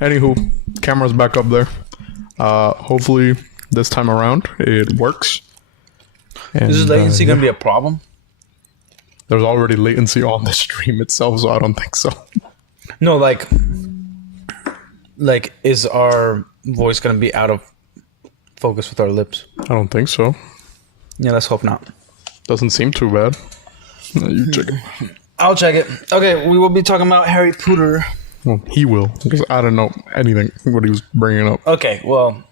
Anywho, camera's back up there. Hopefully this time around it works. And, Is this latency going to be a problem? There's already latency on the stream itself, so I don't think so. No, like is our voice going to be out of focus with our lips? I don't think so. Yeah, let's hope not. Doesn't seem too bad. No, you check it. I'll check it. Okay, we will be talking about Harry Potter. Well, he will, because I don't know anything what he was bringing up. Okay, well,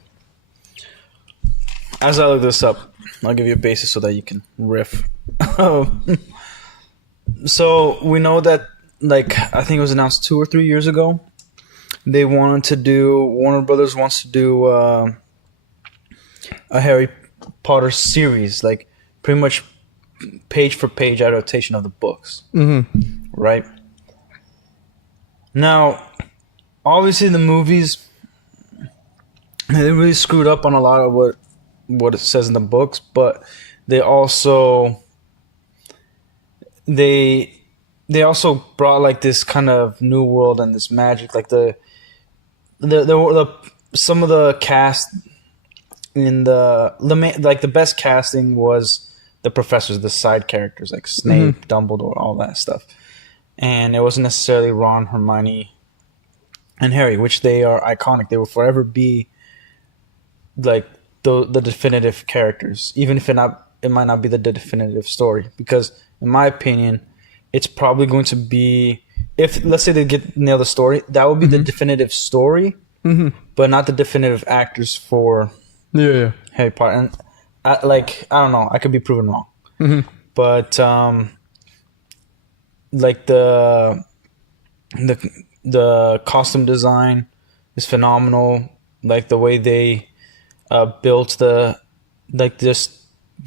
as I look this up, I'll give you a basis so that you can riff. So we know that, like, I think it was announced 2 or 3 years ago, Warner Brothers wants to do a Harry Potter series, like pretty much page for page adaptation of the books. Mm-hmm. Right? Now, obviously the movies, they really screwed up on a lot of what it says in the books, but they also brought like this kind of new world and this magic, like the some of the cast in the best casting was the professors, the side characters like Snape, Dumbledore, all that stuff. And it wasn't necessarily Ron, Hermione, and Harry, which they are iconic. They will forever be like the definitive characters, even if it might not be the definitive story. Because in my opinion, it's probably going to be, if let's say they nail the story, that would be the definitive story, but not the definitive actors for Harry Potter. And I don't know, I could be proven wrong, but like the costume design is phenomenal. Like the way they built the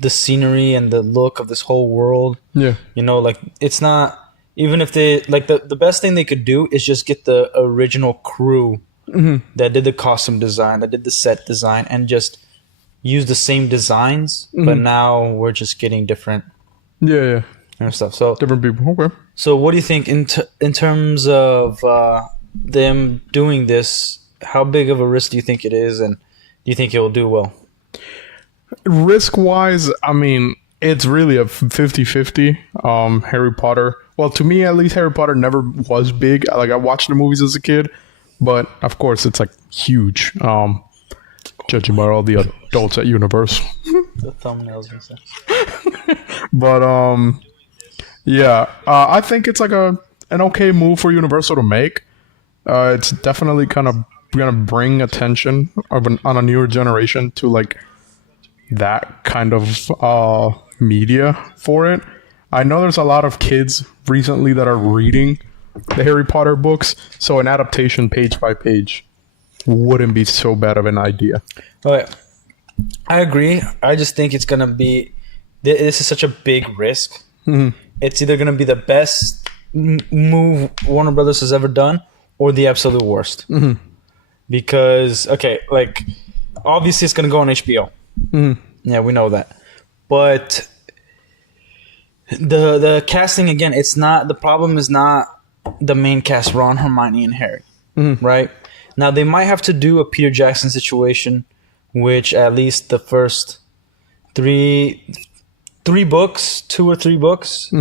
scenery and the look of this whole world. Yeah, you know, like it's not, even if they like the best thing they could do is just get the original crew that did the costume design, that did the set design, and just use the same designs, but now we're just getting different. And stuff. So different people. Okay. So what do you think in terms of them doing this? How big of a risk do you think it is, and do you think it will do well? Risk-wise, I mean, it's really a 50-50. Harry Potter. Well, to me, at least, Harry Potter never was big. Like, I watched the movies as a kid, but of course, it's like huge. Judging by all the adults at Universal. The thumbnails and stuff. But I think it's like an okay move for Universal to make. It's definitely kind of gonna bring attention on a newer generation to like that kind of media for it. I know there's a lot of kids recently that are reading the Harry Potter books, so an adaptation page by page wouldn't be so bad of an idea. Okay. I agree. I just think it's gonna be. This is such a big risk. It's either gonna be the best move Warner Brothers has ever done, or the absolute worst. Because like obviously it's gonna go on HBO. Yeah, we know that. But the casting again, it's not, the problem is not the main cast, Ron, Hermione, and Harry. Right? Now they might have to do a Peter Jackson situation, which at least the first three books, 2 or 3 books,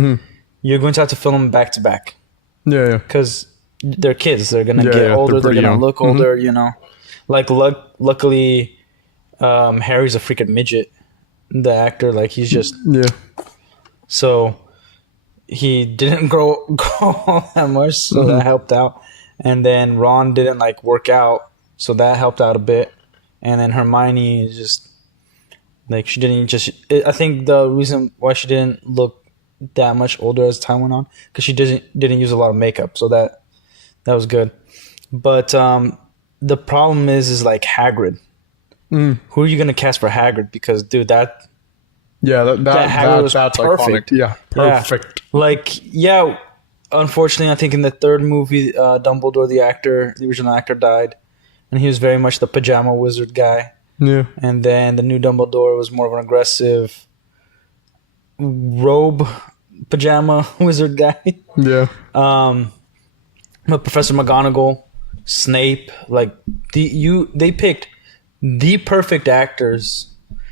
you're going to have to film them back to back. Yeah. Because they're kids. They're going to get older. They're going to look older, you know. Like, luckily, Harry's a freaking midget. The actor, like, he's just... Yeah. So, he didn't grow all that much, so that helped out. And then Ron didn't, like, work out, so that helped out a bit. And then Hermione is just... Like, she didn't just... I think the reason why she didn't look that much older as time went on, because she didn't use a lot of makeup, so that was good. But the problem is like Hagrid. Who are you going to cast for Hagrid? Because, dude, that Hagrid was that's perfect. Iconic. Yeah, perfect. Yeah. Like, yeah, unfortunately, I think in the third movie, Dumbledore, the original actor, died. And he was very much the pajama wizard guy. Yeah. And then the new Dumbledore was more of an aggressive robe pajama wizard guy. Yeah. But Professor McGonagall Snape, like they picked the perfect actors.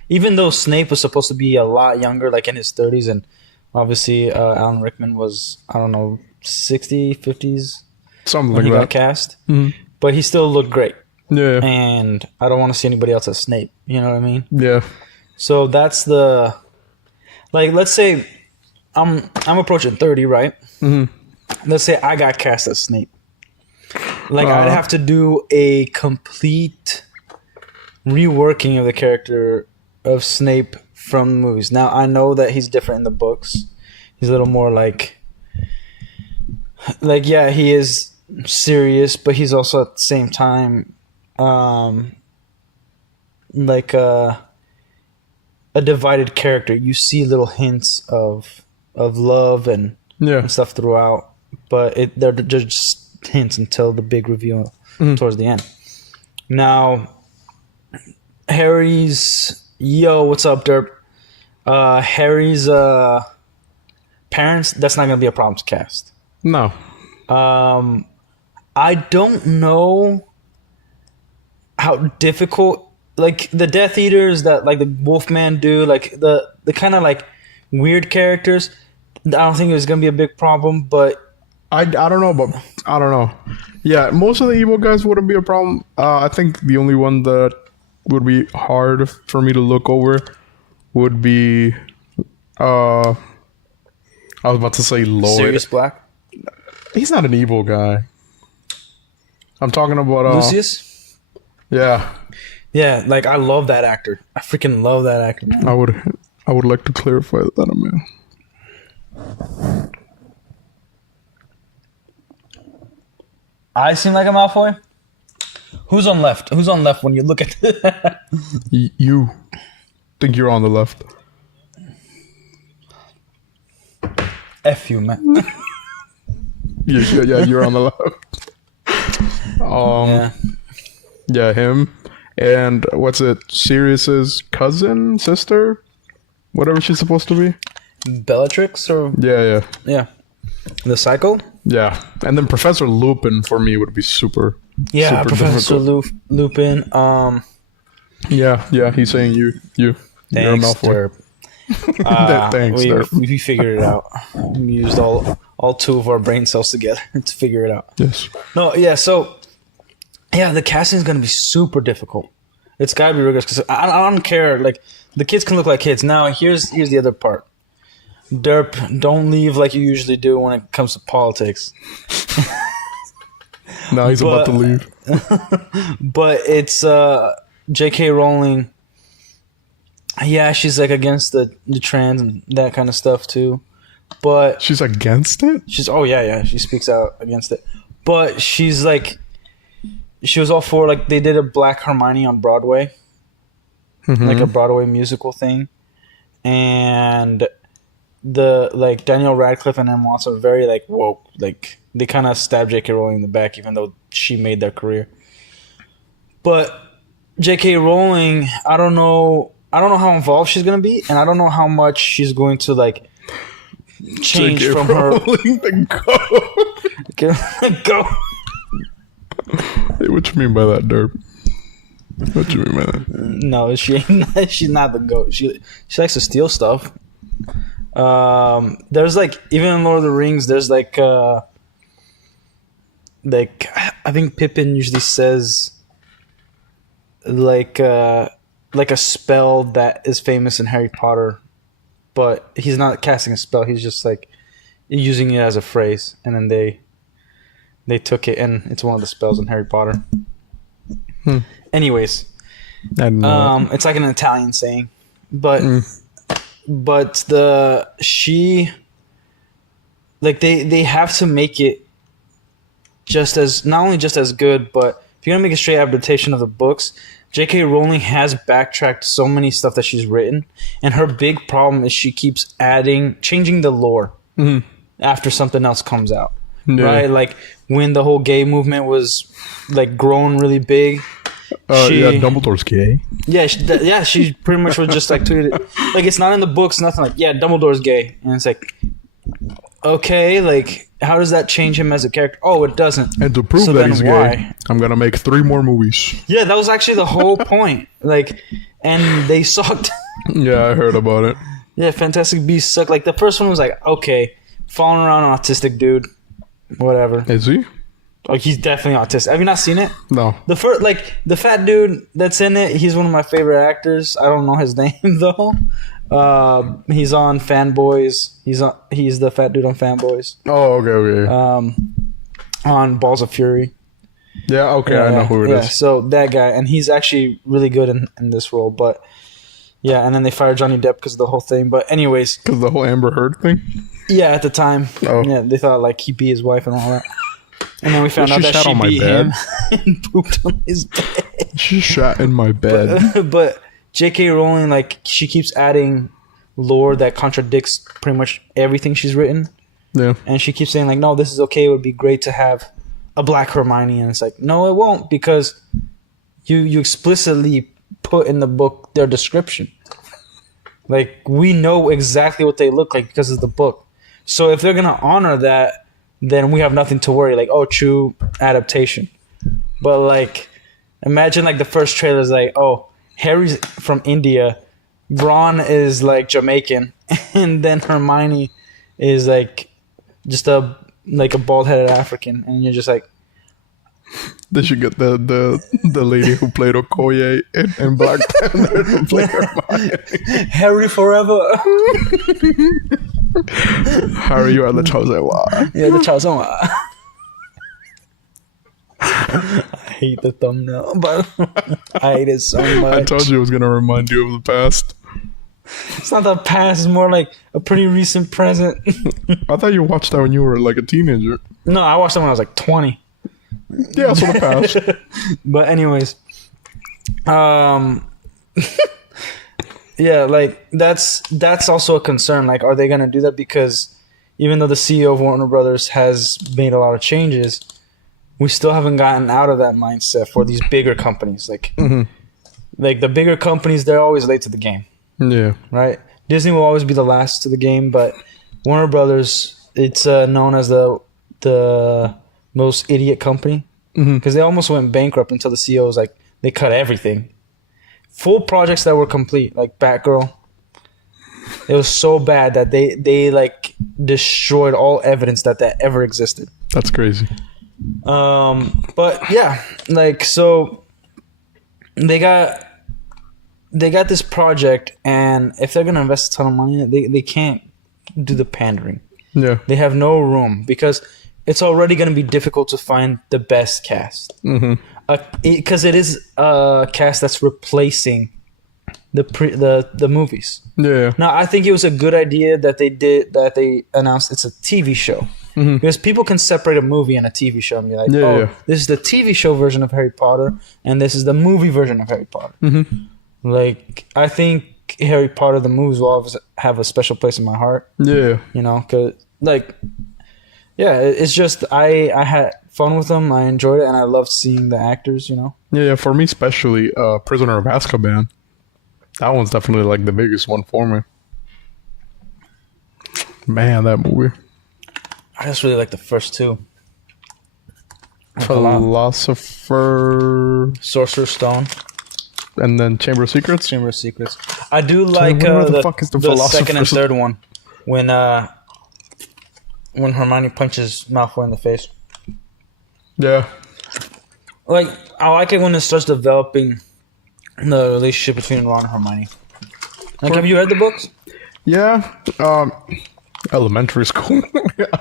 Even though Snape was supposed to be a lot younger, like in his 30s, and obviously Alan Rickman was, I don't know, 60, 50s Something when like he that. got cast. Mhm. But he still looked great. Yeah. And I don't want to see anybody else as Snape. You know what I mean? Yeah. So that's the, like, let's say I'm approaching 30, right? Let's say I got cast as Snape. Like, I'd have to do a complete reworking of the character of Snape from the movies. Now, I know that he's different in the books. He's a little more like, yeah, he is serious, but he's also at the same time, like a divided character. You see little hints of love and stuff throughout, but they're just hints until the big reveal towards the end. Now, Harry's what's up, Derp? Harry's parents. That's not gonna be a problem to cast. No. I don't know how difficult, like the Death Eaters that like the Wolfman do, like the kind of like weird characters. I don't think it was gonna be a big problem, but I don't know, but I don't know. Yeah, most of the evil guys wouldn't be a problem. I think the only one that would be hard for me to look over would be I was about to say Lloyd. Sirius Black, He's not an evil guy. I'm talking about Lucius. Yeah. Yeah, like I love that actor. I freaking love that actor, man. I would like to clarify that, man. I seem like a Malfoy. Who's on left? Who's on left when you look at You think you're on the left. F you, man. Yeah, you're on the left. Yeah, him. And what's it? Sirius's cousin, sister? Whatever she's supposed to be. Bellatrix or Yeah. The Psycho? Yeah. And then Professor Lupin for me would be super Professor difficult. Lupin. Yeah, he's saying you. You're a Thanks, Malfoy. Derp. Thanks, Derp. We figured it out. We used all two of our brain cells together to figure it out. Yes. No, yeah, so the casting is going to be super difficult. It's got to be rigorous because I don't care. Like, the kids can look like kids. Now, here's the other part. Derp, don't leave like you usually do when it comes to politics. Now he's about to leave. But it's J.K. Rowling. Yeah, she's like against the trans and that kind of stuff too. But She's against it? she speaks out against it. But she's like, she was all for, like, they did a Black Hermione on Broadway, like a Broadway musical thing, and Daniel Radcliffe and Emma Watson are very like woke. Like, they kind of stabbed J.K. Rowling in the back, even though she made their career. But J.K. Rowling, I don't know how involved she's gonna be, and I don't know how much she's going to like change J.K. from her. Rowling the Go. Hey, what you mean by that, Derp? What you mean by that? No, she's not the goat. She likes to steal stuff. There's like, even in Lord of the Rings, there's like I think Pippin usually says like a spell that is famous in Harry Potter, but he's not casting a spell. He's just like using it as a phrase, and then they took it, and it's one of the spells in Harry Potter. Anyways, I don't know. it's like an Italian saying, but they have to make it not only just as good, but if you're gonna make a straight adaptation of the books, J.K. Rowling has backtracked so many stuff that she's written, and her big problem is she keeps changing the lore after something else comes out. Yeah. Right? Like when the whole gay movement was like grown really big. Dumbledore's gay. She pretty much was just like tweeted it. Like, it's not in the books, nothing like, Dumbledore's gay. And it's like, okay, like how does that change him as a character? Oh, it doesn't. And to prove So that then he's why? gay, I'm gonna make 3 more movies. Yeah, that was actually the whole point. Like, and they sucked. Yeah, I heard about it. Yeah, Fantastic Beasts sucked. Like the first one was like, okay, falling around an autistic dude, whatever. Is he? Like he's definitely autistic. Have you not seen it? No. The first, like the fat dude that's in it, he's one of my favorite actors. I don't know his name though. He's on Fanboys. He's the fat dude on Fanboys. Oh, okay. On Balls of Fury. Yeah, okay, I know who it is. So that guy, and he's actually really good in this role. But yeah, and then they fired Johnny Depp because of the whole thing. But anyways, Because the whole Amber Heard thing? yeah, at the time, Oh. yeah, they thought like he beat his wife and all that. And then we found Well, out she that shat she on my beat bed. him and pooped on his bed. She shat in my bed. But J.K. Rowling, like, she keeps adding lore that contradicts pretty much everything she's written. Yeah. And she keeps saying, like, no, this is okay. It would be great to have a black Hermione. And it's like, no, it won't, because you explicitly put in the book their description. Like, we know exactly what they look like because of the book. So if they're going to honor that, then we have nothing to worry. Like, oh, true adaptation. But, like, imagine, like, the first trailer is like, oh, Harry's from India, Ron is, like, Jamaican, and then Hermione is, like, just a bald-headed African. And you're just like... They should get the lady who played Okoye in Black Panther to play Hermione. Harry forever. Harry, you are the chosen one. Yeah, the Charles I hate the thumbnail, but I hate it so much. I told you it was going to remind you of the past. It's not the past, it's more like a pretty recent present. I thought you watched that when you were like a teenager. No, I watched it when I was like 20. Yeah, that's for the past. But anyways, yeah, like that's also a concern. Like, are they gonna do that? Because even though the CEO of Warner Brothers has made a lot of changes, we still haven't gotten out of that mindset for these bigger companies. Like, like the bigger companies, they're always late to the game, Yeah. right? Disney will always be the last to the game, but Warner Brothers, it's known as the most idiot company because they almost went bankrupt until the CEO was like, they cut everything. Full projects that were complete, like Batgirl. It was so bad that they like destroyed all evidence that ever existed. That's crazy. But yeah, like, so they got this project, and if they're gonna invest a ton of money in it, they can't do the pandering. Yeah. They have no room because it's already going to be difficult to find the best cast. Because it is a cast that's replacing the movies. Yeah. Now, I think it was a good idea that they announced it's a TV show. Because people can separate a movie and a TV show and be like, this is the TV show version of Harry Potter, and this is the movie version of Harry Potter. Like, I think Harry Potter, the movies, will always have a special place in my heart. Yeah. You know, because, like, yeah, it's just I had fun with them. I enjoyed it, and I loved seeing the actors, you know? Yeah, for me especially, Prisoner of Azkaban. That one's definitely like the biggest one for me. Man, that movie. I just really like the first two. Philosopher... Sorcerer's Stone. And then Chamber of Secrets? Chamber of Secrets. I do like the fuck is the second and Philosopher's- third one. When Hermione punches Malfoy in the face. Yeah. Like, I like it when it starts developing the relationship between Ron and Hermione. Like, have you read the books? Yeah. Elementary school.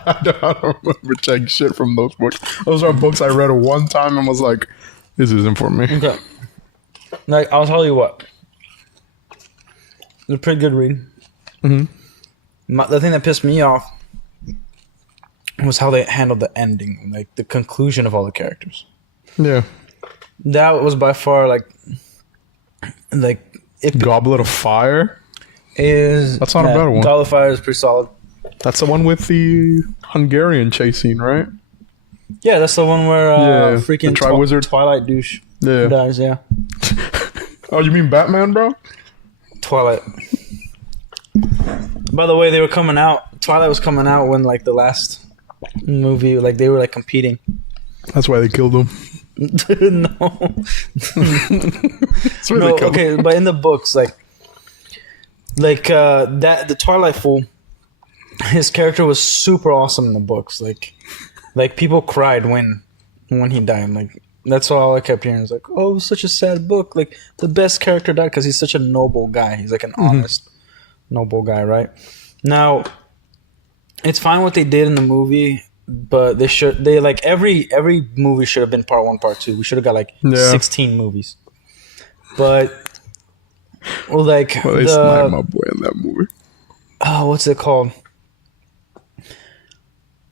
I don't remember taking shit from those books. Those are books I read at one time and was like, this isn't for me. Okay. Like, I'll tell you what. It's a pretty good read. The thing that pissed me off was how they handled the ending, like the conclusion of all the characters. Yeah. That was by far like Goblet of Fire? That's not a bad one. Goblet of Fire is pretty solid. That's the one with the Hungarian chase scene, right? Yeah, that's the one where freaking the Triwizard. Twilight douche Yeah. dies. Yeah, Oh, you mean Batman, bro? Twilight. By the way, they were coming out. Twilight was coming out when like the last movie, like they were like competing. That's why they killed him. No. No, okay, but in the books, like that the Twilight Fool, his character was super awesome in the books. Like people cried when he died. Like that's all I kept hearing. It's like, oh, it was such a sad book. Like the best character died because he's such a noble guy. He's like an honest, noble guy, right? Now, it's fine what they did in the movie. But they like every movie should have been part 1, part 2. We should have got like 16 movies. But like they sniped my boy in that movie. Oh, what's it called?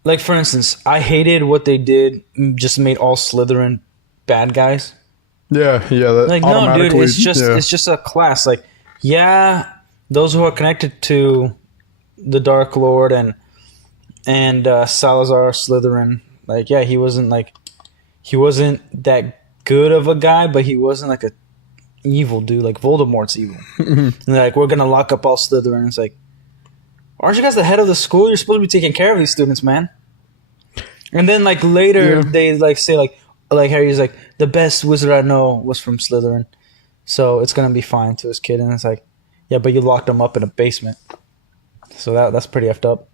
Like for instance, I hated what they did. Just made all Slytherin bad guys. Yeah. That like no, dude, it's just a class. Like those who are connected to the Dark Lord and Salazar Slytherin, like he wasn't that good of a guy, but he wasn't like a evil dude. Like Voldemort's evil. And like, we're gonna lock up all Slytherin. It's like, aren't you guys the head of the school? You're supposed to be taking care of these students, man. And then like later they like say like Harry's like, the best wizard I know was from Slytherin, so it's gonna be fine to his kid. And it's like, yeah, but you locked him up in a basement, so that's pretty effed up.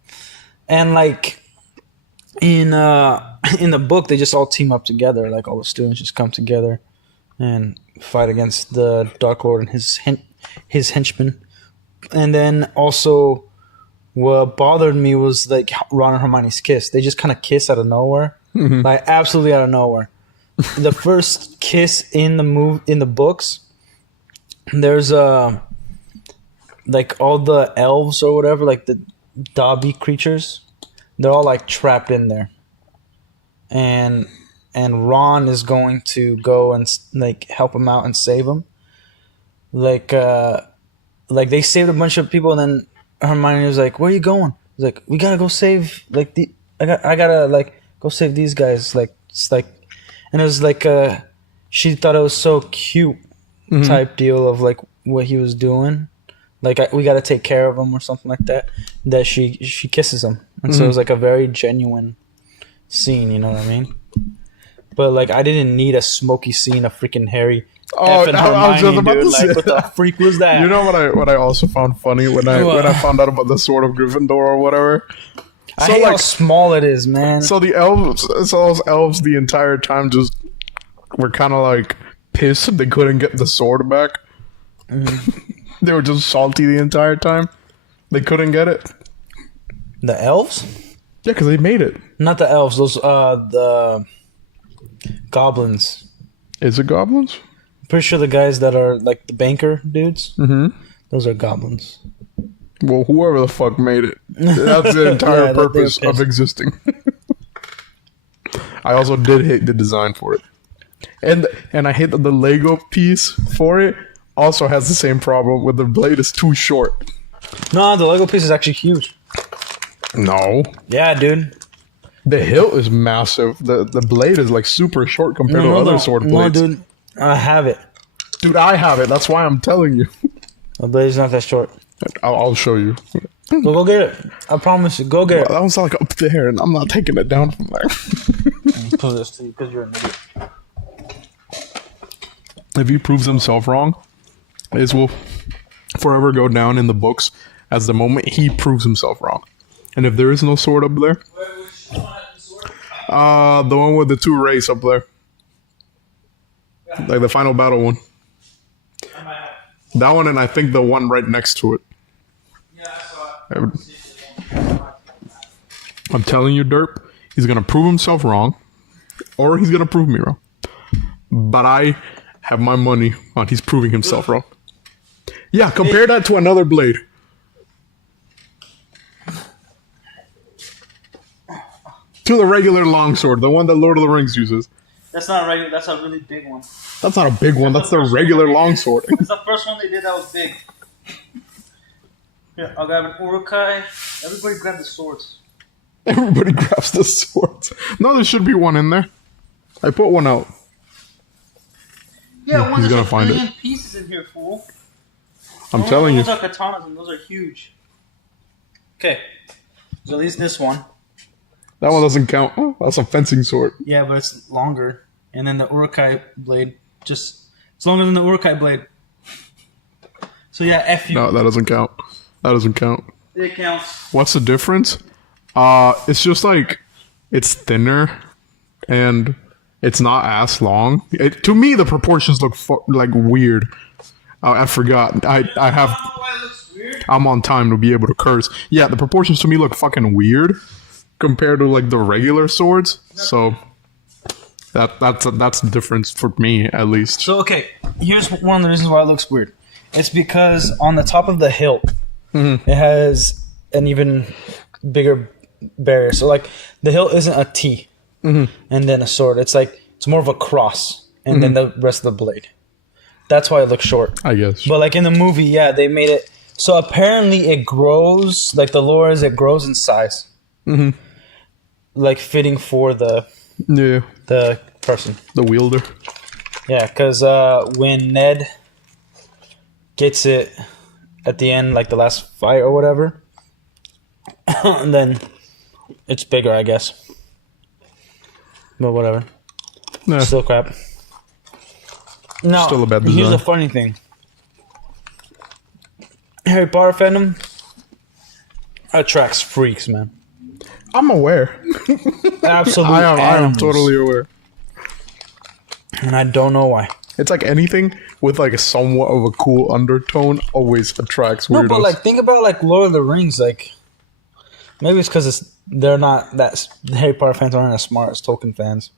And like in the book, they just all team up together. Like all the students just come together and fight against the Dark Lord and his henchmen. And then also, what bothered me was like Ron and Hermione's kiss. They just kind of kiss out of nowhere, like absolutely out of nowhere. The first kiss in the books, there's like all the elves or whatever, like the Dobby creatures, they're all like trapped in there, and Ron is going to go and like help him out and save him. Like they saved a bunch of people, and then Hermione was like, "Where are you going?" He's like, "We gotta go save like I gotta like go save these guys." Like it's like, and it was like she thought it was so cute type deal of like what he was doing. Like we got to take care of him or something like that. That she kisses him, and so it was like a very genuine scene. You know what I mean? But like I didn't need a smoky scene of freaking Harry. Oh, I was just about to say. Like, what the freak was that? You know what I also found funny when I found out about the Sword of Gryffindor or whatever. I hate how small it is, man. So those elves the entire time just were kind of like pissed they couldn't get the sword back. They were just salty the entire time. They couldn't get it. The elves? Yeah, because they made it. Not the elves. Those the goblins. Is it goblins? Pretty sure the guys that are like the banker dudes. Those are goblins. Well, whoever the fuck made it. That's the entire purpose of existing. I also did hate the design for it. And I hate that the Lego piece for it also has the same problem with the blade is too short. No, the Lego piece is actually huge. No. Yeah, dude. The hilt is massive. The blade is like super short compared to other sword blades. No, dude. I have it. Dude, I have it. That's why I'm telling you. The blade's not that short. I'll show you. Go get it. I promise you. Go get it. That one's like up there, and I'm not taking it down from there. Tell this to you because you're an idiot. If he proves himself wrong, this will forever go down in the books as the moment he proves himself wrong. And if there is no sword up there, the one with the two rays up there, like the final battle one. That one, and I think the one right next to it. I'm telling you, Derp, he's gonna prove himself wrong, or he's gonna prove me wrong. But I have my money on he's proving himself wrong. Yeah, compare that to another blade. To the regular longsword, the one that Lord of the Rings uses. That's not regular. That's a really big one. That's not a big one. That's the regular longsword. It's the first one they did that was big. Here, I'll grab an Urukai. Everybody grab the swords. Everybody grabs the swords. No, there should be one in there. I put one out. Yeah, he's gonna find it. Pieces in here, fool. I'm telling you. Those are katanas, and those are huge. Okay. So at least this one. That one doesn't count. Oh, that's a fencing sword. Yeah, but it's longer. And then the Urukai blade it's longer than the Urukai blade. So yeah, F you. No, that doesn't count. That doesn't count. It counts. What's the difference? It's just like it's thinner and it's not as long. To me, the proportions look like weird. I forgot. I have. Why it looks weird? I'm on time to be able to curse. Yeah, the proportions to me look fucking weird compared to like the regular swords. So that's the difference for me, at least. So okay, here's one of the reasons why it looks weird. It's because on the top of the hilt, it has an even bigger barrier. So like the hilt isn't a T and then a sword. It's like it's more of a cross and then the rest of the blade. That's why it looks short, I guess. But like in the movie, yeah, they made it so apparently it grows. Like the lore is it grows in size, like fitting for the person, the wielder. Yeah, because when Ned gets it at the end, like the last fight or whatever, and then it's bigger, I guess. But whatever. Nah. Still crap. No, Still a bad design. Here's the funny thing. Harry Potter fandom attracts freaks, man. I'm aware. Absolutely. I am totally aware. And I don't know why. It's like anything with like a somewhat of a cool undertone always attracts weirdos. No, but like think about like Lord of the Rings. Like maybe it's because they're not that the Harry Potter fans aren't as smart as Tolkien fans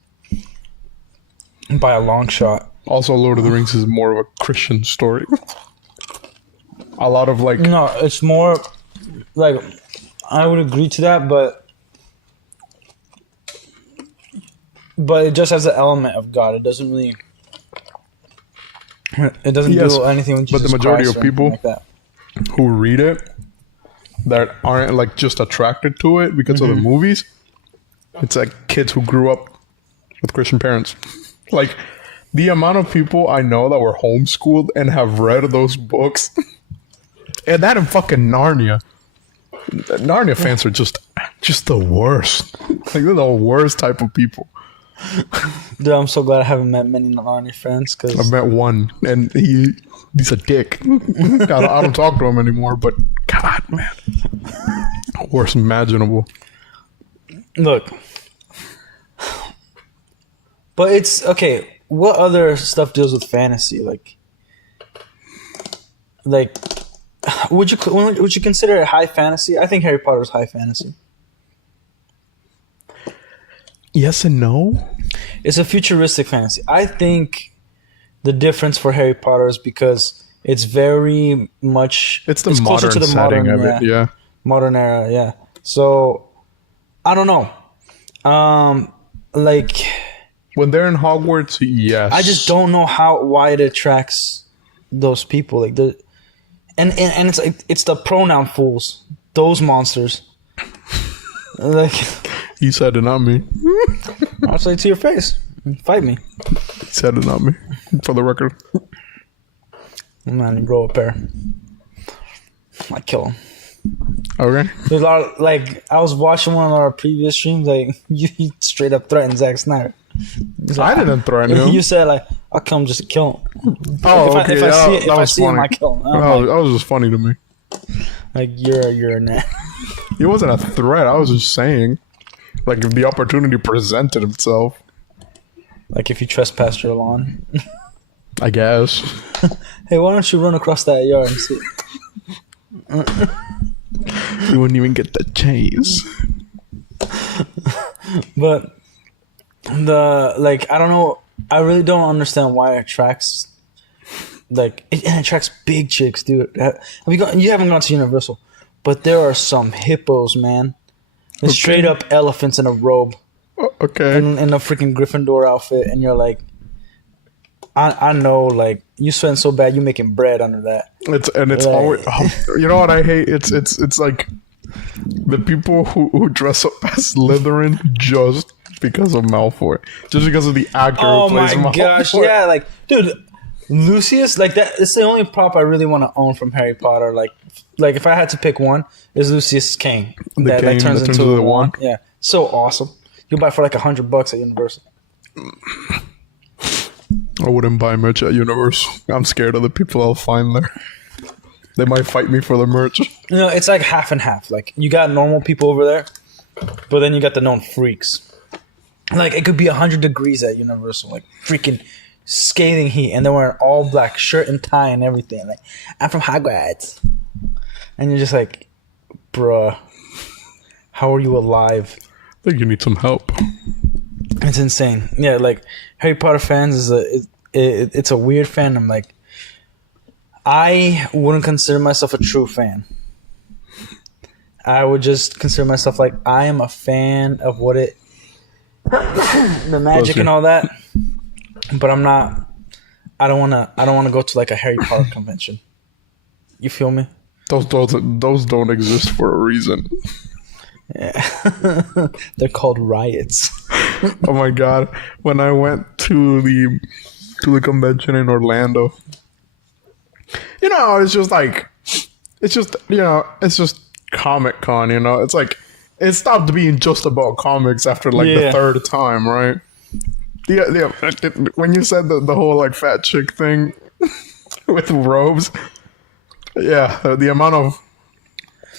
by a long shot. Also, Lord of the Rings is more of a Christian story. A lot of like no, it's more like I would agree to that, but it just has the element of God. It doesn't really. It doesn't do anything with Jesus but the majority Christ of people like that. who read it that aren't like just attracted to it because of the movies, it's like kids who grew up with Christian parents. Like the amount of people I know that were homeschooled and have read those books, and that in fucking Narnia. Narnia fans are just the worst. Like they're the worst type of people. Dude, I'm so glad I haven't met many Narnia fans. Cause I've met one, and he's a dick. I don't talk to him anymore, but God, man. Worst imaginable. Look. But it's, okay, what other stuff deals with fantasy? Like, would you consider it high fantasy? I think Harry Potter is high fantasy. Yes and no. It's a futuristic fantasy. I think the difference for Harry Potter is because it's very much it's closer to the setting modern, of it. Yeah, modern era. Yeah. So I don't know. Like when they're in Hogwarts, yes. I just don't know why it attracts those people. Like and it's like it's the pronoun fools. Those monsters. Like. You said it, not me. I'll say it to your face. Fight me. He said it, not me. For the record. Man, you grow a pair. I kill him. Okay. There's a lot of, like, I was watching one of our previous streams, like, you straight up threatened Zack Snyder. Like, I didn't threaten him. You said, like, I'll come just kill him. Oh, okay. If I see him, I kill him. That was just funny to me. Like, you're a net. It wasn't a threat. I was just saying. Like, if the opportunity presented itself. Like, if you trespassed your lawn. I guess. Hey, why don't you run across that yard and see? You wouldn't even get the chase. But, I don't know. I really don't understand why it attracts, it attracts big chicks, dude. You haven't gone to Universal, but there are some hippos, man. Okay. Straight up elephants in a robe. Okay. In a freaking Gryffindor outfit, and you're like, I know, like, you sweating so bad, you making bread under that. It's always, you know what I hate? It's like the people who dress up as Slytherin just because of Malfoy, just because of the actor who plays Malfoy. Oh my gosh, yeah, like, dude, Lucius, like that. It's the only prop I really want to own from Harry Potter. Like if I had to pick one, is Lucius Kane. That turns into a wand. Yeah, so awesome. You buy for like $100 at Universal. I wouldn't buy merch at Universal. I'm scared of the people I'll find there. They might fight me for the merch. It's like half and half. Like you got normal people over there, but then you got the known freaks. Like it could be 100 degrees at Universal, like freaking scathing heat, and they're wearing all black shirt and tie and everything. Like I'm from Hogwarts, and you're just like, bruh, how are you alive? I think you need some help. It's insane. Yeah, like Harry Potter fans it's a weird fandom. Like I wouldn't consider myself a true fan. I would just consider myself like I am a fan of what it, the magic and all that. But I'm not. I don't want to go to like a Harry Potter convention. You feel me? Those don't exist for a reason. Yeah. They're called riots. Oh my god! When I went to the convention in Orlando, it's just Comic-Con. It's like it stopped being just about comics after the third time, right? Yeah. When you said the whole like fat chick thing with robes, yeah, the amount of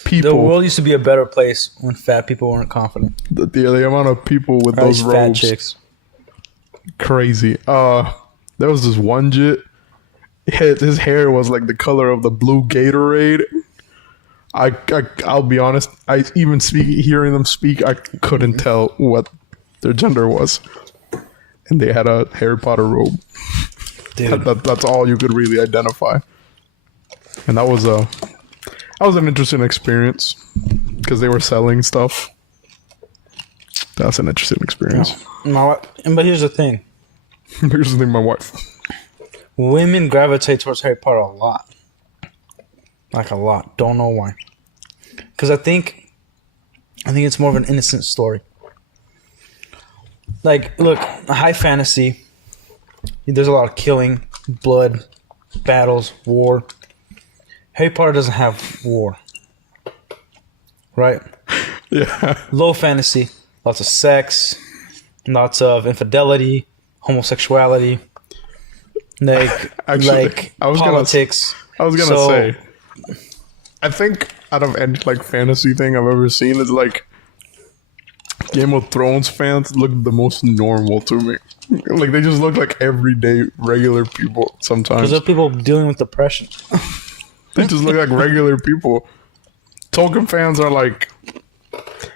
people. The world used to be a better place when fat people weren't confident. The amount of people with those robes, fat chicks, crazy. There was this one jit. His hair was like the color of the blue Gatorade. I'll be honest. Hearing them speak, I couldn't tell what their gender was, and they had a Harry Potter robe. Dude. That's all you could really identify, and that was an interesting experience because they were selling stuff. That's an interesting experience. Yeah. But here's the thing. My wife. Women gravitate towards Harry Potter a lot. Like a lot. Don't know why. Because I think it's more of an innocent story. Like, look, high fantasy. There's a lot of killing, blood, battles, war. Harry Potter doesn't have war. Right? Yeah. Low fantasy. Lots of sex. Lots of infidelity. Homosexuality. Politics. I was gonna say, I think out of any like fantasy thing I've ever seen is like Game of Thrones fans look the most normal to me. Like they just look like everyday regular people sometimes. Because they're people dealing with depression. They just look like regular people. Tolkien fans are like,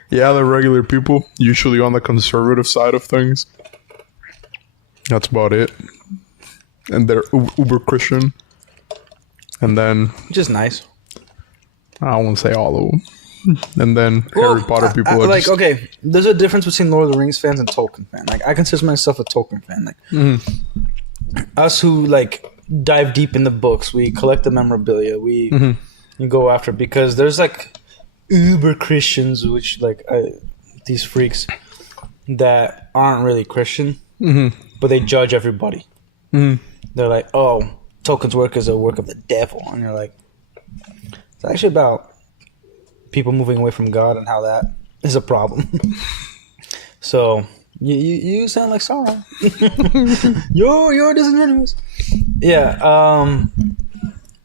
yeah, they're regular people, usually on the conservative side of things. That's about it. And they're uber Christian. And then... Just nice. I don't want to say all of them. And then Harry Potter people are like, okay, there's a difference between Lord of the Rings fans and Tolkien fan. Like, I consider myself a Tolkien fan. Like, us who, like, dive deep in the books, we collect the memorabilia, we go after, because there's, like, uber Christians, which, like, these freaks that aren't really Christian, but they judge everybody. They're like, oh, Tolkien's work is a work of the devil. And you're like, it's actually about people moving away from God and how that is a problem. So you sound like Sauron. You're disingenuous. Yeah.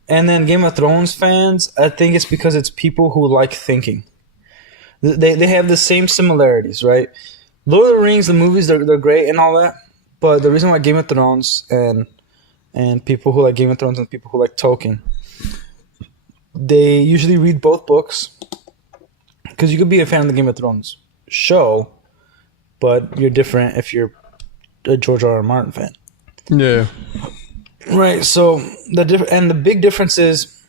And then Game of Thrones fans, I think it's because it's people who like thinking. They have the same similarities, right? Lord of the Rings, the movies, they're great and all that. But the reason why Game of Thrones and people who like Game of Thrones and people who like Tolkien, they usually read both books. Because you could be a fan of the Game of Thrones show, but you're different if you're a George R.R. Martin fan. Yeah. Right. So the big difference is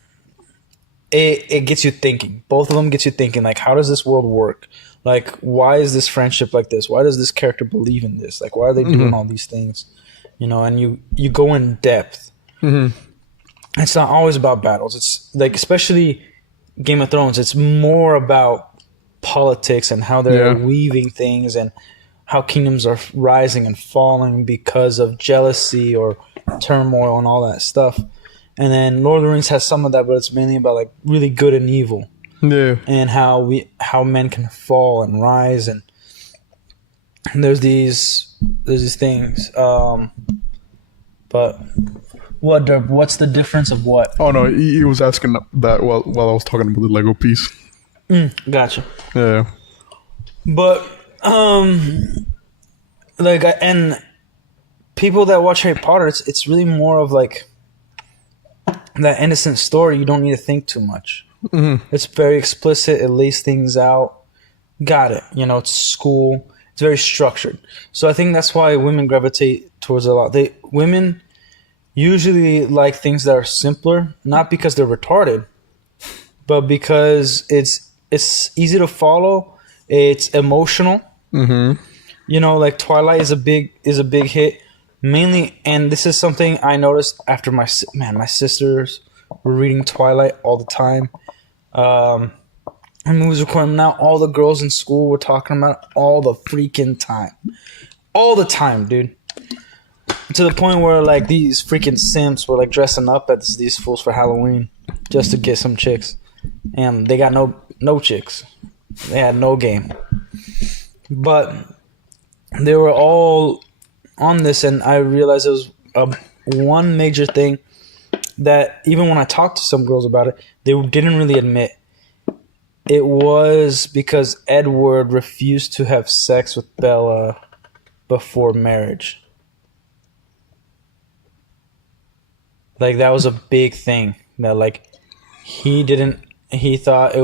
it gets you thinking. Both of them gets you thinking. Like, how does this world work? Like, why is this friendship like this? Why does this character believe in this? Like, why are they doing all these things? And you go in depth. It's not always about battles. It's like, especially Game of Thrones, it's more about politics and how they're weaving things and how kingdoms are rising and falling because of jealousy or turmoil and all that stuff. And then Lord of the Rings has some of that, but it's mainly about like really good and evil. Yeah. And how men can fall and rise, and there's these things. But what's the difference of what? Oh no, he was asking that while I was talking about the Lego piece. Gotcha. Yeah. But and people that watch Harry Potter, it's really more of like that innocent story. You don't need to think too much. It's very explicit. It lays things out. Got it. It's school. It's very structured. So I think that's why women gravitate towards it a lot. Women usually like things that are simpler, not because they're retarded, but because it's easy to follow. It's emotional. Like Twilight is a big hit, mainly, and this is something I noticed after my sisters were reading Twilight all the time. And movies recording now. All the girls in school were talking about it all the freaking time, dude. To the point where like these freaking simps were like dressing up as these fools for Halloween just to get some chicks, and they got no chicks. They had no game, but they were all on this, and I realized it was one major thing that even when I talked to some girls about it, they didn't really admit. It was because Edward refused to have sex with Bella before marriage. Like, that was a big thing. That, like, he thought it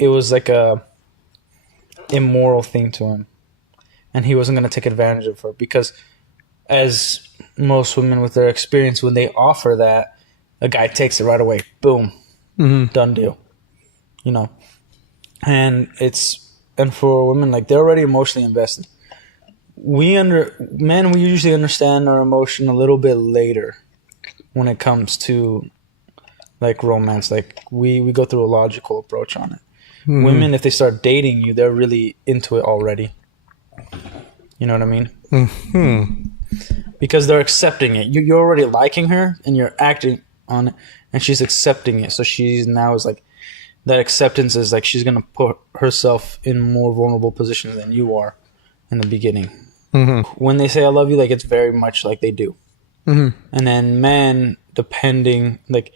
was like a immoral thing to him. And he wasn't going to take advantage of her. Because, as most women with their experience, when they offer that, a guy takes it right away. Boom. Done deal. And for women, like, they're already emotionally invested. Men, we usually understand our emotion a little bit later when it comes to like romance. Like, we go through a logical approach on it. Women, if they start dating you, they're really into it already. You know what I mean? Because they're accepting it. You're already liking her and you're acting on it, and she's accepting it. So she's now is like, that acceptance is like she's gonna put herself in more vulnerable positions than you are in the beginning. When they say I love you, like, it's very much like they do. And then men, depending, like,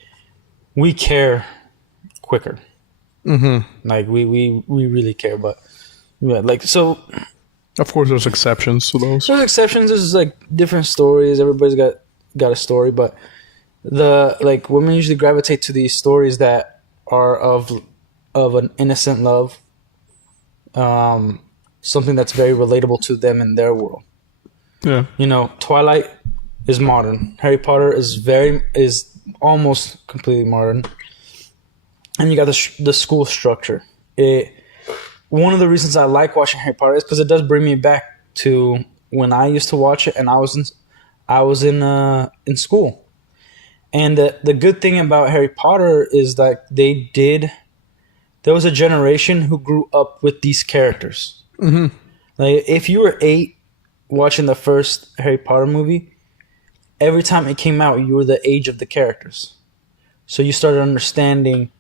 we care quicker. Like we really care, but yeah, like, so. Of course, there's exceptions to those. There's exceptions. There's like different stories. Everybody's got a story, but women usually gravitate to these stories that are of an innocent love, something that's very relatable to them in their world. Yeah. Twilight is modern. Harry Potter is almost completely modern. And you got the school structure. One of the reasons I like watching Harry Potter is because it does bring me back to when I used to watch it, and I was in school. And the good thing about Harry Potter is that there was a generation who grew up with these characters. Like, if you were 8 watching the first Harry Potter movie, every time it came out, you were the age of the characters. So you started understanding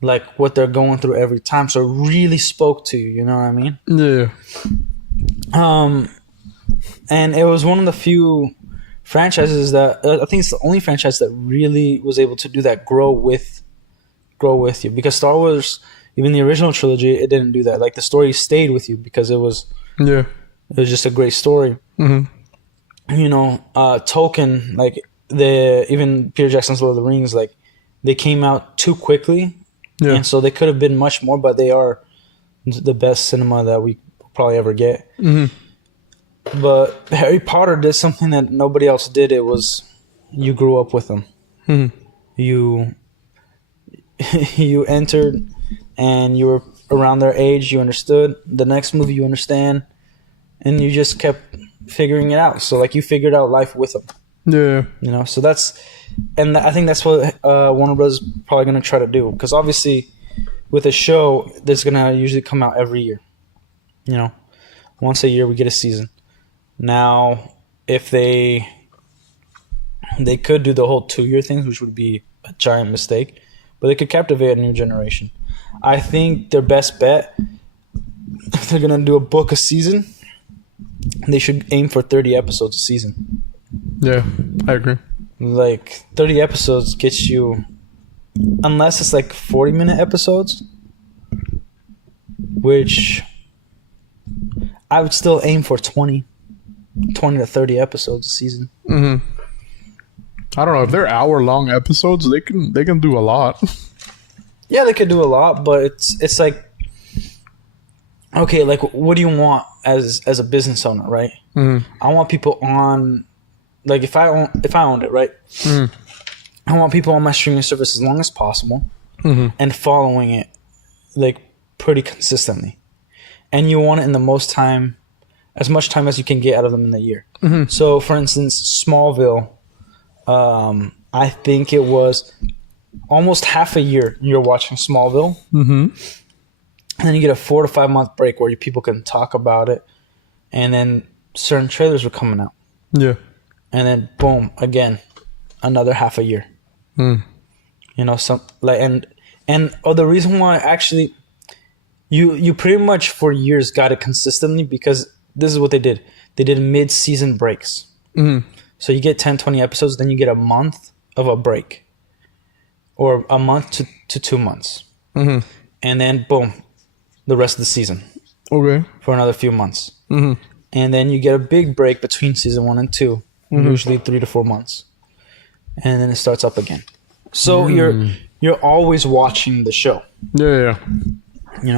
like what they're going through every time. So it really spoke to you, you know what I mean? Yeah. And it was one of the few franchises that I think it's the only franchise that really was able to do that, grow with you. Because Star Wars, even the original trilogy, it didn't do that. Like, the story stayed with you because it was just a great story. Tolkien, like, even Peter Jackson's Lord of the Rings, like, they came out too quickly, and so they could have been much more, but they are the best cinema that we probably ever get. But Harry Potter did something that nobody else did. It was, you grew up with them. You entered, and you were around their age. You understood. The next movie, you understand, and you just kept figuring it out. So, like, you figured out life with them. Yeah. So I think that's what Warner Bros. Probably going to try to do. Because obviously, with a show, that's going to usually come out every year. Once a year we get a season. Now, if they They could do the whole 2-year thing, which would be a giant mistake, but they could captivate a new generation. I think their best bet, if they're gonna do a book a season, they should aim for 30 episodes a season. Yeah, I agree. Like 30 episodes gets you, unless it's like 40-minute episodes, which I would still aim for 20 to 30 episodes a season. Mm-hmm. I don't know if they're hour-long episodes. They can do a lot. Yeah, they could do a lot, but it's like, okay, like what do you want as a business owner, right? Mm-hmm. I want people on, like if I owned it, right? Mm-hmm. I want people on my streaming service as long as possible, Mm-hmm. and following it like pretty consistently. And you want it in the most time, as much time as you can get out of them in the year. Mm-hmm. So, for instance, Smallville, I think it was almost half a year you're watching Smallville. Mm-hmm. And then you get a 4 to 5 month break where people can talk about it. And then certain trailers were coming out. Yeah. And then boom, again, another half a year. Mm. You know, some like and the reason why actually you pretty much for years got it consistently because this is what they did. They did mid-season breaks. Mm-hmm. So you get 10, 20 episodes, then you get a month of a break. Or a month to 2 months. Mm-hmm. And then boom, the rest of the season. Okay. For another few months. Mm-hmm. And then you get a big break between season 1 and 2. Mm-hmm. Usually 3 to 4 months. And then it starts up again. So you're always watching the show. Yeah. You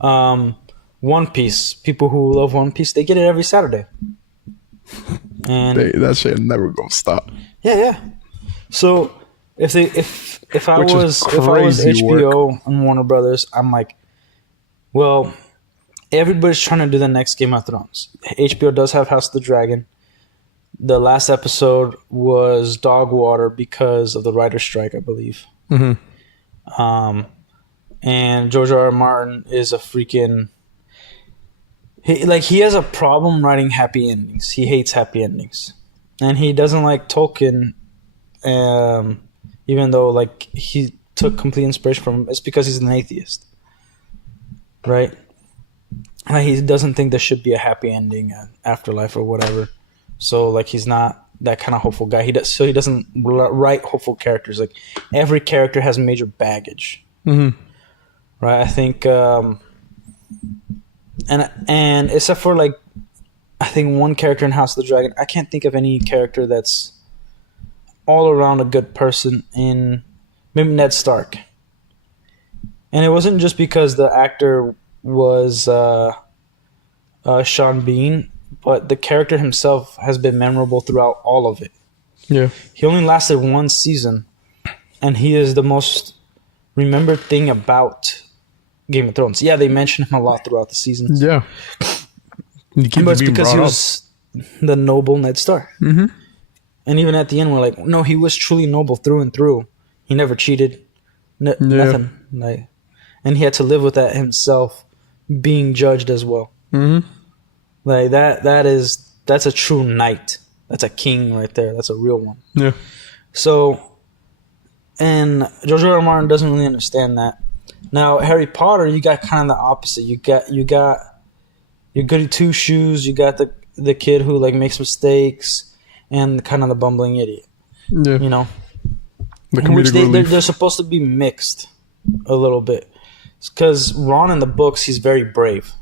know? One Piece. People who love One Piece, they get it every Saturday. And That shit never gonna stop. yeah. So if I Which was is HBO crazy work. and Warner Brothers, I'm like, well, everybody's trying to do the next Game of Thrones. HBO does have House of the Dragon. The last episode was dog water because of the writer's strike, I believe. Mm-hmm. And George R. R. Martin is a freaking... He has a problem writing happy endings. He hates happy endings. And he doesn't like Tolkien, even though like he took complete inspiration from him. It's because he's an atheist. Right? He doesn't think there should be a happy ending, afterlife or whatever. So like he's not that kind of hopeful guy. He doesn't write hopeful characters. Like every character has major baggage. Mm-hmm. Right? I think and except for like I think one character in House of the Dragon, I can't think of any character that's all around a good person in maybe Ned Stark. And it wasn't just because the actor was Sean Bean, but the character himself has been memorable throughout all of it. Yeah. He only lasted 1 season, and he is the most remembered thing about Game of Thrones. Yeah, they mention him a lot throughout the seasons. Yeah. But it's because he was the noble Ned Stark. Mm-hmm. And even at the end, we're like, no, he was truly noble through and through. He never cheated. Nothing. Like, and he had to live with that himself, being judged as well. Mm-hmm. Like that's a true knight. That's a king right there. That's a real one. Yeah. So, and George R. R. Martin doesn't really understand that. Now, Harry Potter, you got kind of the opposite. You got your goody two shoes. You got the kid who like makes mistakes, and kind of the bumbling idiot. Yeah. You know, The which comedic relief. they're supposed to be mixed a little bit, because Ron in the books, he's very brave.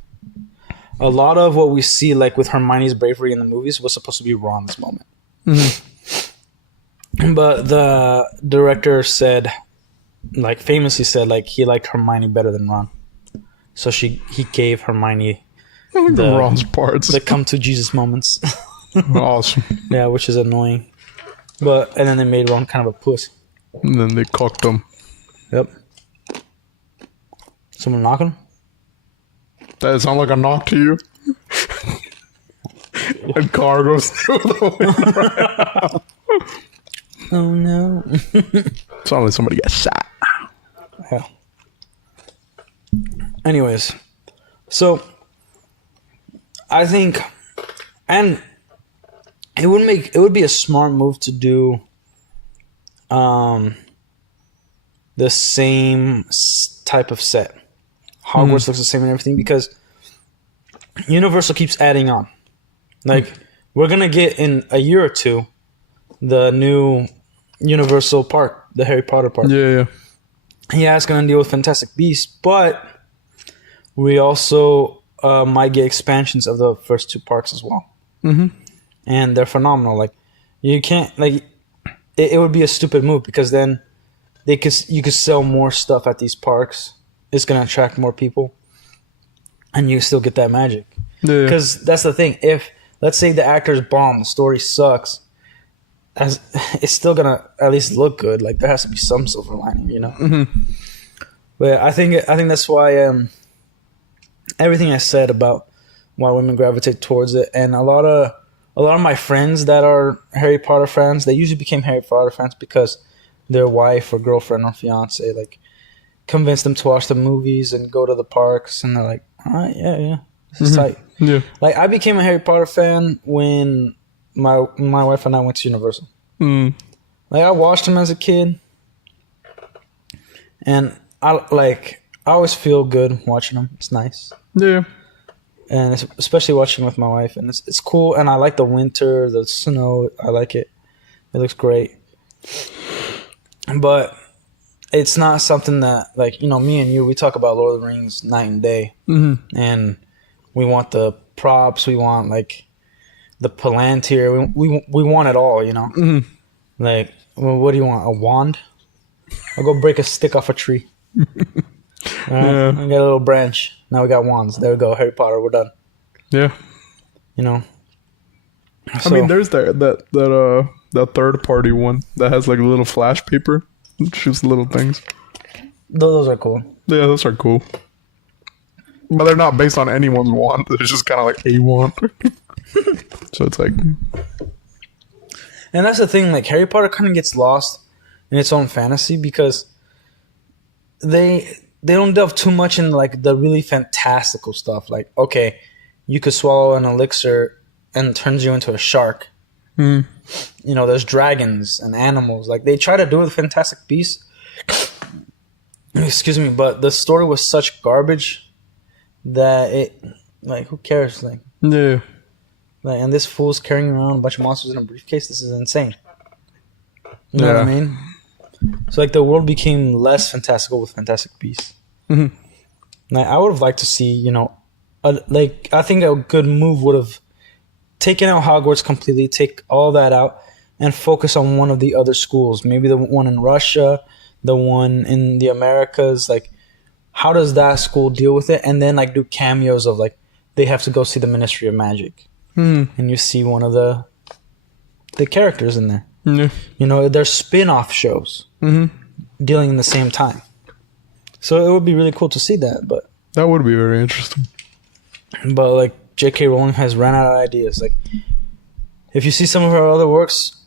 A lot of what we see, like with Hermione's bravery in the movies, was supposed to be Ron's moment. Mm-hmm. But the director said, like famously said, like he liked Hermione better than Ron, so he gave Hermione the Ron's parts, the come to Jesus moments. Awesome. Yeah, which is annoying. And then they made Ron kind of a puss. And then they cocked him. Yep. Someone knocking? That sound like a knock to you? And car goes through the window. Oh no. Sound like somebody got shot. Yeah. Anyways, so I think, and it would be a smart move to do the same type of set. Hogwarts looks the same and everything because Universal keeps adding on. Like we're gonna get in a year or two the new Universal park, the Harry Potter park. Yeah. Yeah, it's gonna deal with Fantastic Beasts, but we also might get expansions of the first two parks as well. And they're phenomenal. Like you can't like it would be a stupid move because then you could sell more stuff at these parks. It's gonna attract more people, and you still get that magic. Because that's the thing. If let's say the actors bomb, the story sucks, it's still gonna at least look good. Like there has to be some silver lining, you know. But I think that's why everything I said about why women gravitate towards it, and a lot of my friends that are Harry Potter fans, they usually became Harry Potter fans because their wife or girlfriend or fiance like convinced them to watch the movies and go to the parks, and they're like, all right, yeah, this is tight. Yeah. Like I became a Harry Potter fan when my wife and I went to Universal. Like I watched them as a kid, and I always feel good watching them. It's nice. Yeah. And especially watching with my wife, and it's cool. And I like the winter, the snow. I like it. It looks great. But it's not something that, like, you know, me and you, we talk about Lord of the Rings night and day. And we want the props. We want, like, the Palantir. We want it all, you know? Like, well, what do you want? A wand? I'll go break a stick off a tree. All right, I got a little branch. Now we got wands. There we go. Harry Potter. We're done. Yeah. You know? I mean, there's that third party one that has like a little flash paper. It shoots little things. Those are cool. Yeah, those are cool. But they're not based on anyone's wand. They're just kind of like a wand. So it's like... And that's the thing. Like, Harry Potter kind of gets lost in its own fantasy because they don't delve too much in like the really fantastical stuff. Like, okay, you could swallow an elixir and it turns you into a shark. You know, there's dragons and animals. Like, they try to do it with Fantastic Beasts. Excuse me, but the story was such garbage that it, like, who cares? Like, yeah. Like, and this fool's carrying around a bunch of monsters in a briefcase. This is insane. You know what I mean? So, like, the world became less fantastical with Fantastic Beasts. Like, I would have liked to see, you know, I think a good move would have taken out Hogwarts completely, take all that out, and focus on one of the other schools. Maybe the one in Russia, the one in the Americas. Like, how does that school deal with it? And then, like, do cameos of, like, they have to go see the Ministry of Magic. And you see one of the characters in there. You know, they're spin-off shows dealing in the same time. So it would be really cool to see that. But that would be very interesting. But, like, J.K. Rowling has ran out of ideas. Like, if you see some of her other works,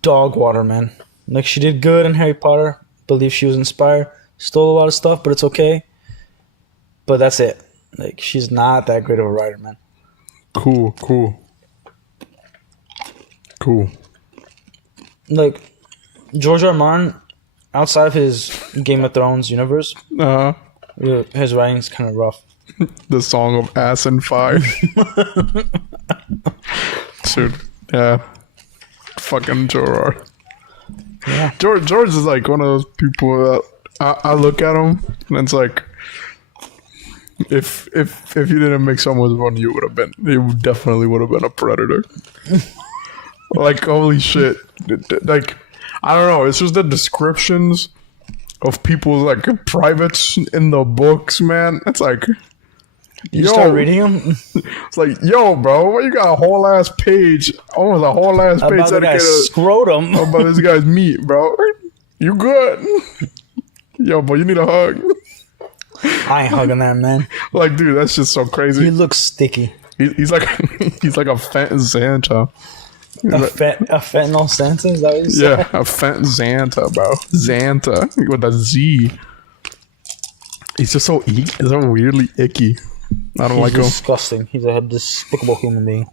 dog water, man. Like, she did good in Harry Potter. Believe she was inspired. Stole a lot of stuff, but it's okay. But that's it. Like, she's not that great of a writer, man. Cool. Like, George R. R. Martin, outside of his Game of Thrones universe, his writing's kind of rough. The Song of Ass and Fire. Dude, yeah. Fucking George. Yeah. George is like one of those people that I look at him and it's like, if you didn't make someone's one, you definitely would have been a predator. Like, holy shit. Like, I don't know. It's just the descriptions of people's like privates in the books, man. It's like, you start reading them. It's like, yo, bro, you got a whole ass page, almost a whole ass page about the guy's scrotum. About this guy's meat, bro. You good? Yo, bro, you need a hug. I ain't hugging that man. Like, dude, that's just so crazy. He looks sticky. He's like a fat Santa. A fentanyl Santa? Is that what you said? Yeah, a fat Xanta, bro. Xanta with a Z. He's just so weirdly icky. I don't He's like him. disgusting. He's a despicable human being.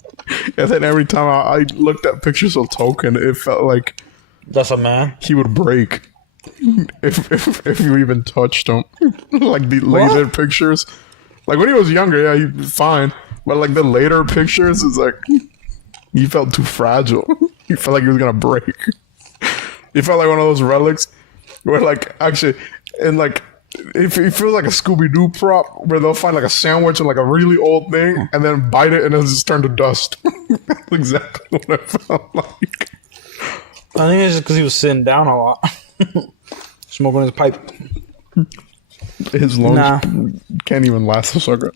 And then every time I looked at pictures of Token, it felt like That's a man. he would break if you even touched him. Like the later pictures, like when he was younger, yeah, he was fine. But like the later pictures, it's like he felt too fragile. He felt like he was gonna break. He felt like one of those relics where, like, actually, and like. It feels like a Scooby-Doo prop where they'll find like a sandwich and like a really old thing and then bite it and it'll just turn to dust. That's exactly what I felt like. I think it's just because he was sitting down a lot, smoking his pipe. His lungs can't even last a second.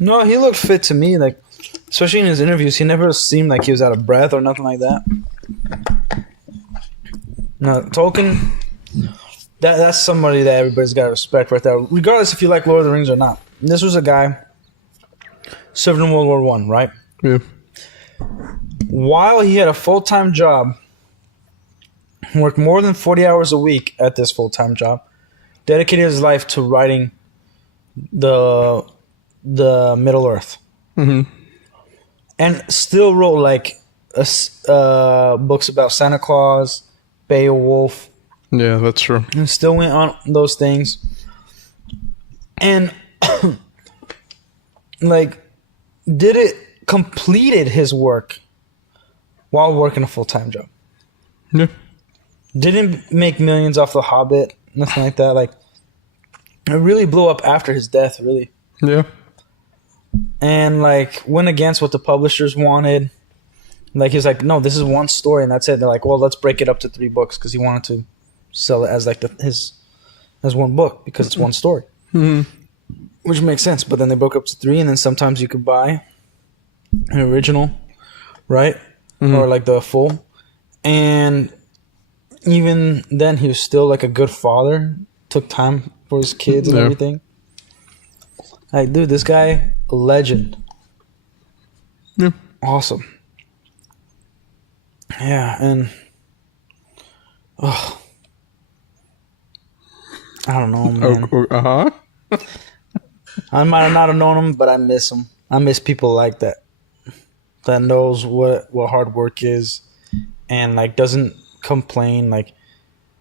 No, he looked fit to me. Like, especially in his interviews, he never seemed like he was out of breath or nothing like that. No, Tolkien. That's somebody that everybody's got to respect right there, regardless if you like Lord of the Rings or not. And this was a guy served in World War I, right? Yeah. While he had a full-time job, worked more than 40 hours a week at this full-time job, dedicated his life to writing the Middle-earth. Mm-hmm. And still wrote like books about Santa Claus, Beowulf. Yeah, that's true. And still went on those things. And like completed his work while working a full-time job. Yeah. Didn't make millions off The Hobbit, nothing like that. Like, it really blew up after his death, really. Yeah. And like went against what the publishers wanted. Like, he was like, no, this is one story and that's it. They're like, well, let's break it up to 3 books because he wanted to sell it as like as one book because it's one story. Mm-hmm. Which makes sense. But then they broke up to 3, and then sometimes you could buy an original, right? Mm-hmm. Or like the full. And even then, he was still like a good father. Took time for his kids and everything. Like, dude, this guy, a legend. Yeah. Awesome. Yeah, and I don't know, man. Uh-huh. I might have not have known him, but I miss him. I miss people like that. That knows what hard work is and like doesn't complain, like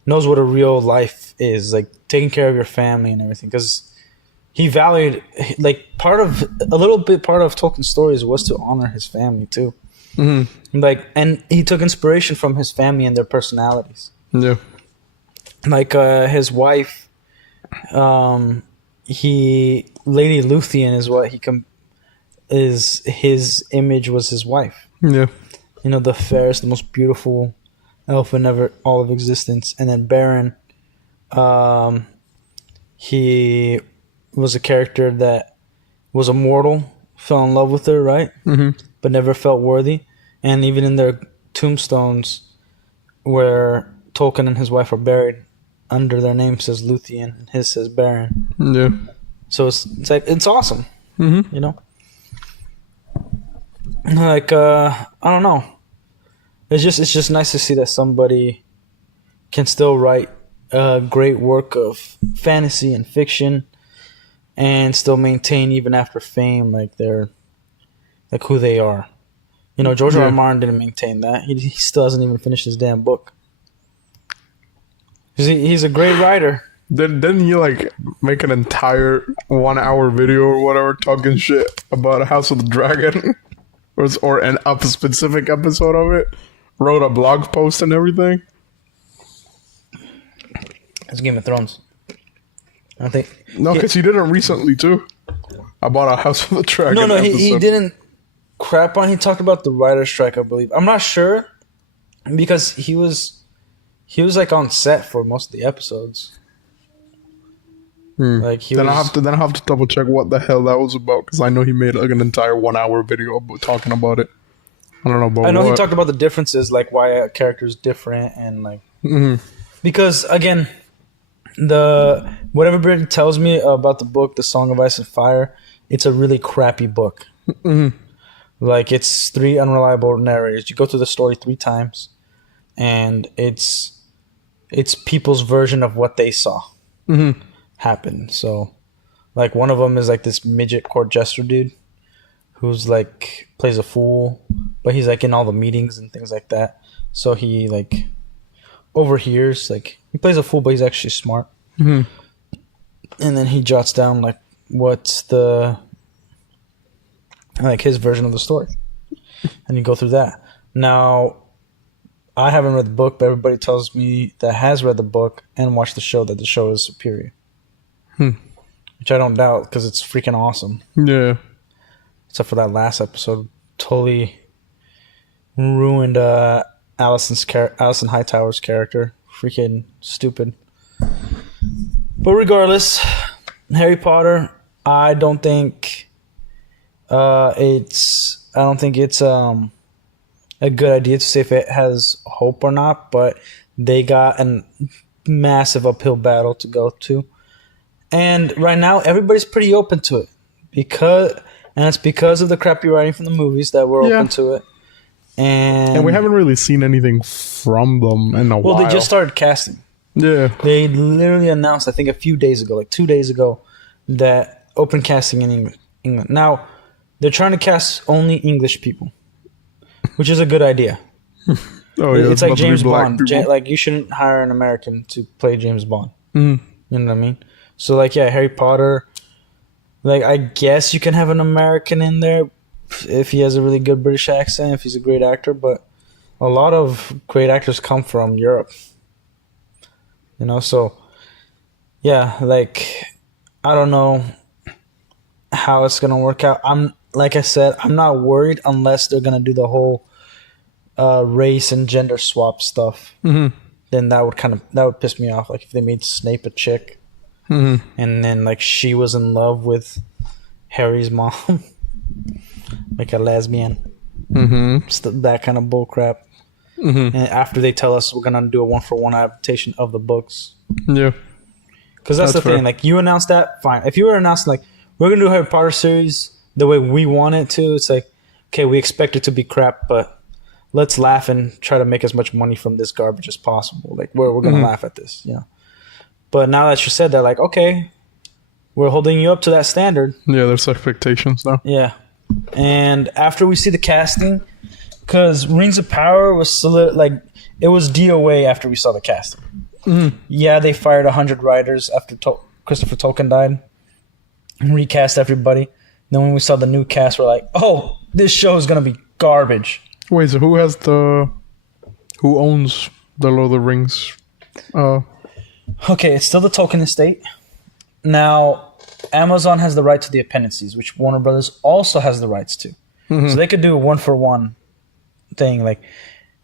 knows what a real life is, like taking care of your family and everything. Because he valued, like, part of Tolkien's stories was to honor his family too. Mm-hmm. Like, and he took inspiration from his family and their personalities. Yeah. Like his wife, Lady Luthien is what is his image was his wife. Yeah. You know, the fairest, the most beautiful elf in all of existence. And then Beren, he was a character that was immortal, fell in love with her, right? Mm-hmm. But never felt worthy. And even in their tombstones, where Tolkien and his wife are buried, under their name says Luthien, and his says Beren. Yeah. So it's like, it's awesome. Mm-hmm. You know? Like, I don't know. It's just nice to see that somebody can still write a great work of fantasy and fiction and still maintain, even after fame, like they're like who they are. You know, George R. R. Martin didn't maintain that. He still hasn't even finished his damn book. He's a great writer. Didn't he like make an entire 1-hour video or whatever talking shit about House of the Dragon? or a specific episode of it? Wrote a blog post and everything? It's Game of Thrones. I think. No, because he did it recently too. About a House of the Dragon. No, he didn't crap on. He talked about the writer's strike, I believe. I'm not sure because he was like on set for most of the episodes. Like I'll have to double check what the hell that was about, because I know he made like an entire 1-hour video talking about it. I don't know about. I know he talked about the differences, like why a character is different, and like because again, what everybody tells me about the book, The Song of Ice and Fire, it's a really crappy book. Like, it's 3 unreliable narrators. You go through the story 3 times, and it's people's version of what they saw happen. So, Like one of them is like this midget court jester dude who's like plays a fool, but he's like in all the meetings and things like that. So he like overhears, like he plays a fool, but he's actually smart. Mm-hmm. And then he jots down like what's the like his version of the story, and you go through that. Now, I haven't read the book, but everybody tells me that has read the book and watched the show that the show is superior. Which I don't doubt because it's freaking awesome. Yeah. Except for that last episode, totally ruined Alison Hightower's character. Freaking stupid. But regardless, Harry Potter, I don't think it's a good idea to say if it has hope or not, but they got a massive uphill battle to go to. And right now, everybody's pretty open to it it's because of the crappy writing from the movies that we're open to it. And we haven't really seen anything from them in a while. Well, they just started casting. Yeah. They literally announced, I think a few days ago, like 2 days ago, that open casting in England. Now, they're trying to cast only English people, which is a good idea. It's like James Bond. Like you shouldn't hire an American to play James Bond. You know what I mean? So like, yeah, Harry Potter. Like I guess you can have an American in there if he has a really good British accent, if he's a great actor. But a lot of great actors come from Europe. You know, so yeah, like I don't know how it's gonna work out. Like I said, I'm not worried unless they're gonna do the whole race and gender swap stuff. Then that would piss me off. Like if they made Snape a chick, and then like she was in love with Harry's mom, like a lesbian. That kind of bullcrap. And after they tell us we're gonna do a 1-for-1 adaptation of the books, because that's the thing. Like you announced that, fine. If you were announcing like we're gonna do a Harry Potter series the way we want it to, it's like okay, we expect it to be crap, but let's laugh and try to make as much money from this garbage as possible. Like we're gonna laugh at this, you know. But now that you said that, like okay, we're holding you up to that standard. Yeah, there's expectations now. Yeah, and after we see the casting. Because Rings of Power was it was DOA after we saw the casting. Yeah, they fired 100 writers after Christopher Tolkien died and recast everybody. Then when we saw the new cast, we're like, oh, this show is going to be garbage. Wait, so who owns the Lord of the Rings? Okay, it's still the Tolkien estate. Now, Amazon has the right to the appendices, which Warner Brothers also has the rights to. So they could do a 1-for-1 thing, like,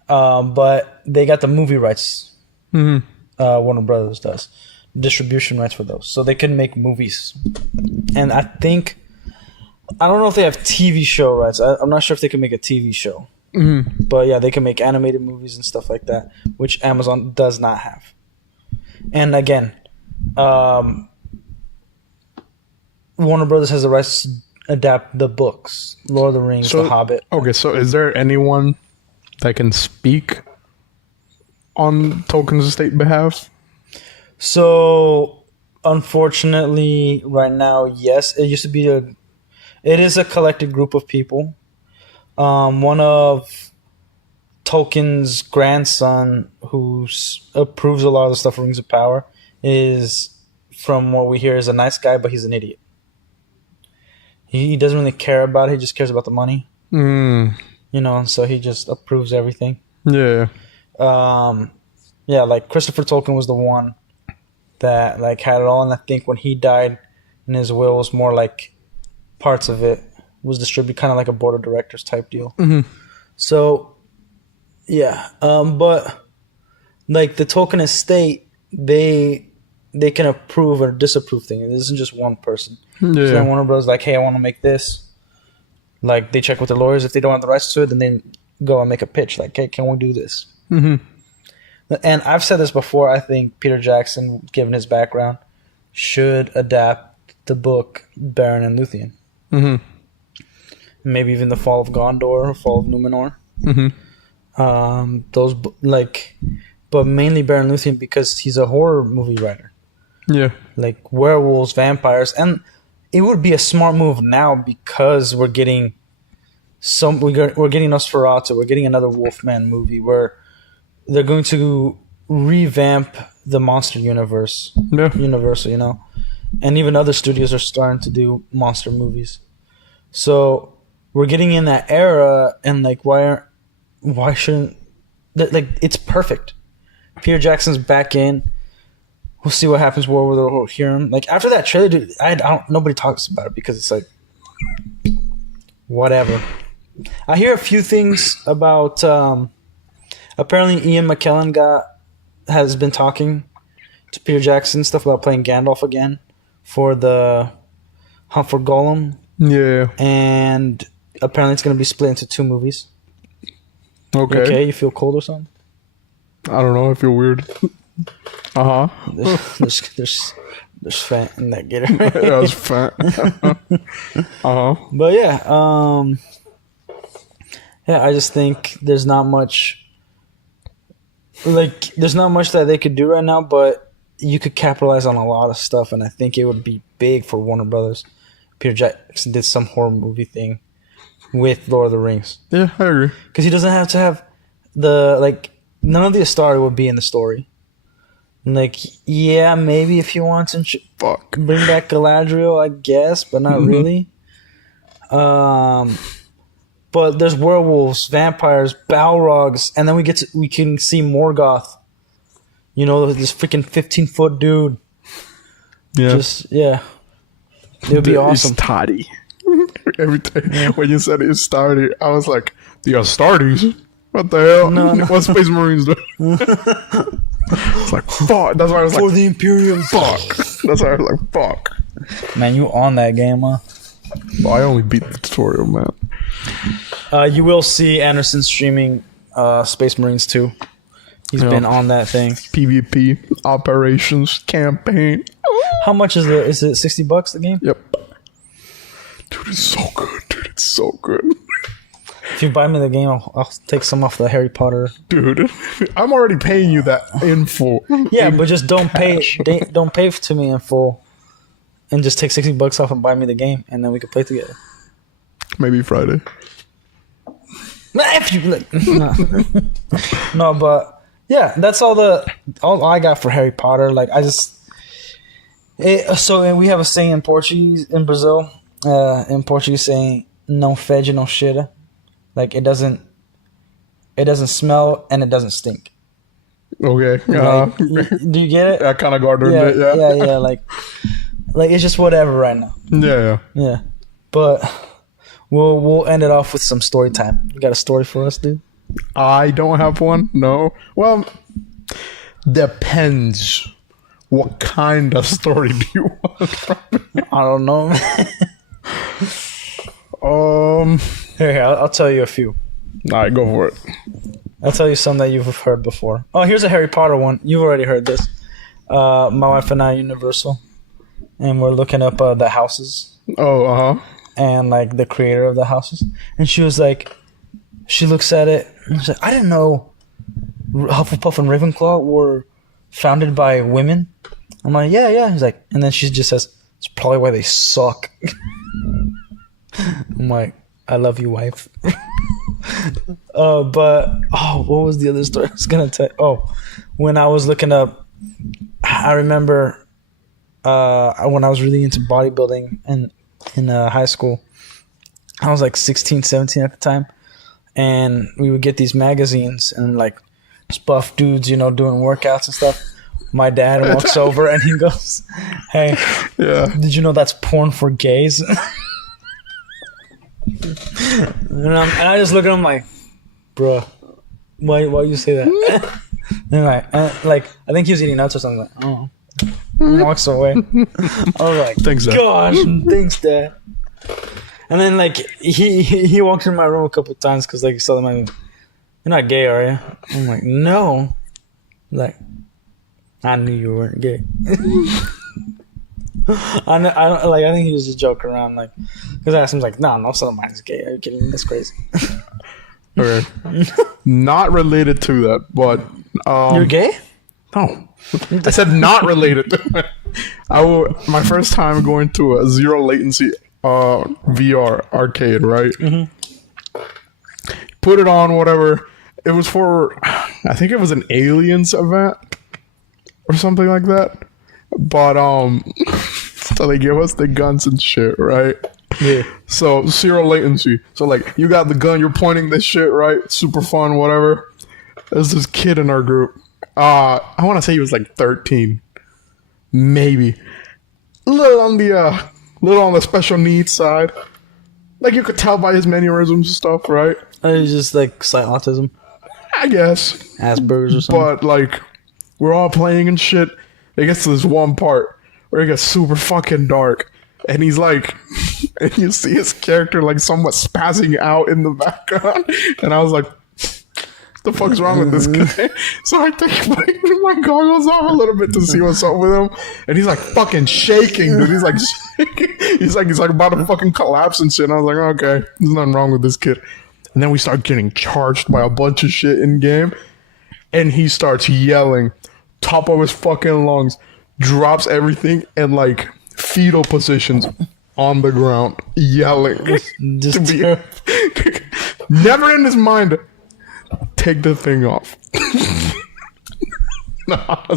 but they got the movie rights. Warner Brothers does distribution rights for those, so they can make movies. And I don't know if they have TV show rights. I'm not sure if they can make a TV show, but yeah, they can make animated movies and stuff like that, which Amazon does not have. And again, Warner Brothers has the rights to adapt the books, Lord of the Rings, The Hobbit. Okay, so is there anyone that can speak on Tolkien's estate behalf? So, unfortunately, right now, yes. It used to be it is a collected group of people. One of Tolkien's grandson, who approves a lot of the stuff for Rings of Power, is, from what we hear, is a nice guy, but he's an idiot. He doesn't really care about it. He just cares about the money. You know, so he just approves everything. Yeah. Yeah, like Christopher Tolkien was the one that like had it all, and I think when he died, in his will was more like parts of it was distributed, kind of like a board of directors type deal. So, yeah. But like the Tolkien estate, they can approve or disapprove things. It isn't just one person. So then Warner Bros. Like, hey, I want to make this. Like, they check with the lawyers. If they don't have the rights to it, then they go and make a pitch. Like, hey, can we do this? And I've said this before. I think Peter Jackson, given his background, should adapt the book Baron and Luthien. Maybe even the Fall of Gondor or Fall of Numenor. But mainly Baron Luthien because he's a horror movie writer. Yeah, like werewolves, vampires, and it would be a smart move now because we're getting we're getting Nosferatu, we're getting another Wolfman movie where they're going to revamp the monster universe. Yeah. Universal, you know. And even other studios are starting to do monster movies. So we're getting in that era, and like why shouldn't like it's perfect. Peter Jackson's back in. We'll see what happens. We'll hear him. Like after that trailer, dude, I don't. Nobody talks about it because it's like whatever. I hear a few things about. Apparently, Ian McKellen has been talking to Peter Jackson stuff about playing Gandalf again for the Hunt for Gollum. Yeah. And apparently, it's going to be split into 2 movies. Okay. You okay, you feel cold or something? I don't know. I feel weird. There's fat in that gator. Yeah, it's fat. But yeah, I just think there's not much. Like, there's not much that they could do right now, but you could capitalize on a lot of stuff, and I think it would be big for Warner Brothers. Peter Jackson did some horror movie thing with Lord of the Rings. Yeah, I agree. Because he doesn't have to have none of the Astari would be in the story. Like, yeah, maybe if you want to bring back Galadriel, I guess, but not really. But there's werewolves, vampires, Balrogs, and then we can see Morgoth. You know, this freaking 15-foot dude. Yeah. It would be awesome. It's toddy. Every time when you said it's Stardy, I was like, the Astartes? What the hell? No. What Space Marines do? It's like, fuck. That's why I was For like, the Imperium. fuck. That's why I was like, fuck. Man, you on that game, huh? But I only beat the tutorial, man. You will see Anderson streaming Space Marines 2. He's been on that thing. PvP, operations, campaign. How much is it? Is it $60 the game? Yep. Dude, it's so good. Dude, it's so good. If you buy me the game, I'll take some off the Harry Potter. Dude, I'm already paying you that in full. Yeah, but just don't pay to me in full, and just take $60 off and buy me the game, and then we could play together. Maybe Friday. If you like, no, but yeah, that's all I got for Harry Potter. Like so we have a saying in Portuguese in Brazil. In Portuguese, saying "não fede, não cheira," like it doesn't smell and it doesn't stink. Okay. Like, do you get it? I kind of garnered it. Yeah. Like it's just whatever right now. Yeah. But we'll end it off with some story time. You got a story for us, dude? I don't have one. No. Well, depends. What kind of story do you want from me? I don't know. Here, I'll tell you a few. All right, go for it. I'll tell you some that you've heard before. Oh, here's a Harry Potter one. You've already heard this. My wife and I are Universal, and we're looking up the houses. Oh, And like the creator of the houses, and she was like, she looks at it and she's like, I didn't know Hufflepuff and Ravenclaw were founded by women. I'm like, yeah. He's like, and then she just says, it's probably why they suck. I'm like, I love you, wife. But what was the other story I was gonna tell? Oh, when I was looking up, I remember when I was really into bodybuilding and in high school, I was like 16, 17 at the time, and we would get these magazines and like just buff dudes, you know, doing workouts and stuff. My dad walks over and he goes, "Hey, did you know that's porn for gays?" and I just look at him like, "Bruh, why you say that?" and like I think he was eating nuts or something. Like, oh. Walks away. I was like, thanks, Dad. Gosh, thanks, Dad. And then like he walked in my room a couple of times because like he saw the man. You're not gay, are you? I'm like, no. Like, I knew you weren't gay. I think he was just joking around, like, because I asked him, like, no son of mine is gay. Are you kidding me? That's crazy. Okay. Not related to that, but you're gay? No. I said not related to it. My first time going to a zero latency VR arcade, right? Put it on, whatever. It was for, I think it was an Aliens event or something like that. But so they give us the guns and shit, right? Yeah. So zero latency. So like you got the gun, you're pointing this shit, right? Super fun, whatever. There's this kid in our group. I want to say he was like 13, maybe. Little on the special needs side. Like you could tell by his mannerisms and stuff, right? It's just like slight autism, I guess. Asperger's or something. But like we're all playing and shit. It gets to this one part where it gets super fucking dark. And he's like, and you see his character like somewhat spazzing out in the background. And I was like, what the fuck's wrong with this guy? So I take my goggles off a little bit to see what's up with him. And he's like fucking shaking, dude. He's like shaking. He's like about to fucking collapse and shit. And I was like, okay, there's nothing wrong with this kid. And then we start getting charged by a bunch of shit in game. And he starts yelling, top of his fucking lungs, drops everything and like fetal positions on the ground, yelling. Never in his mind, take the thing off.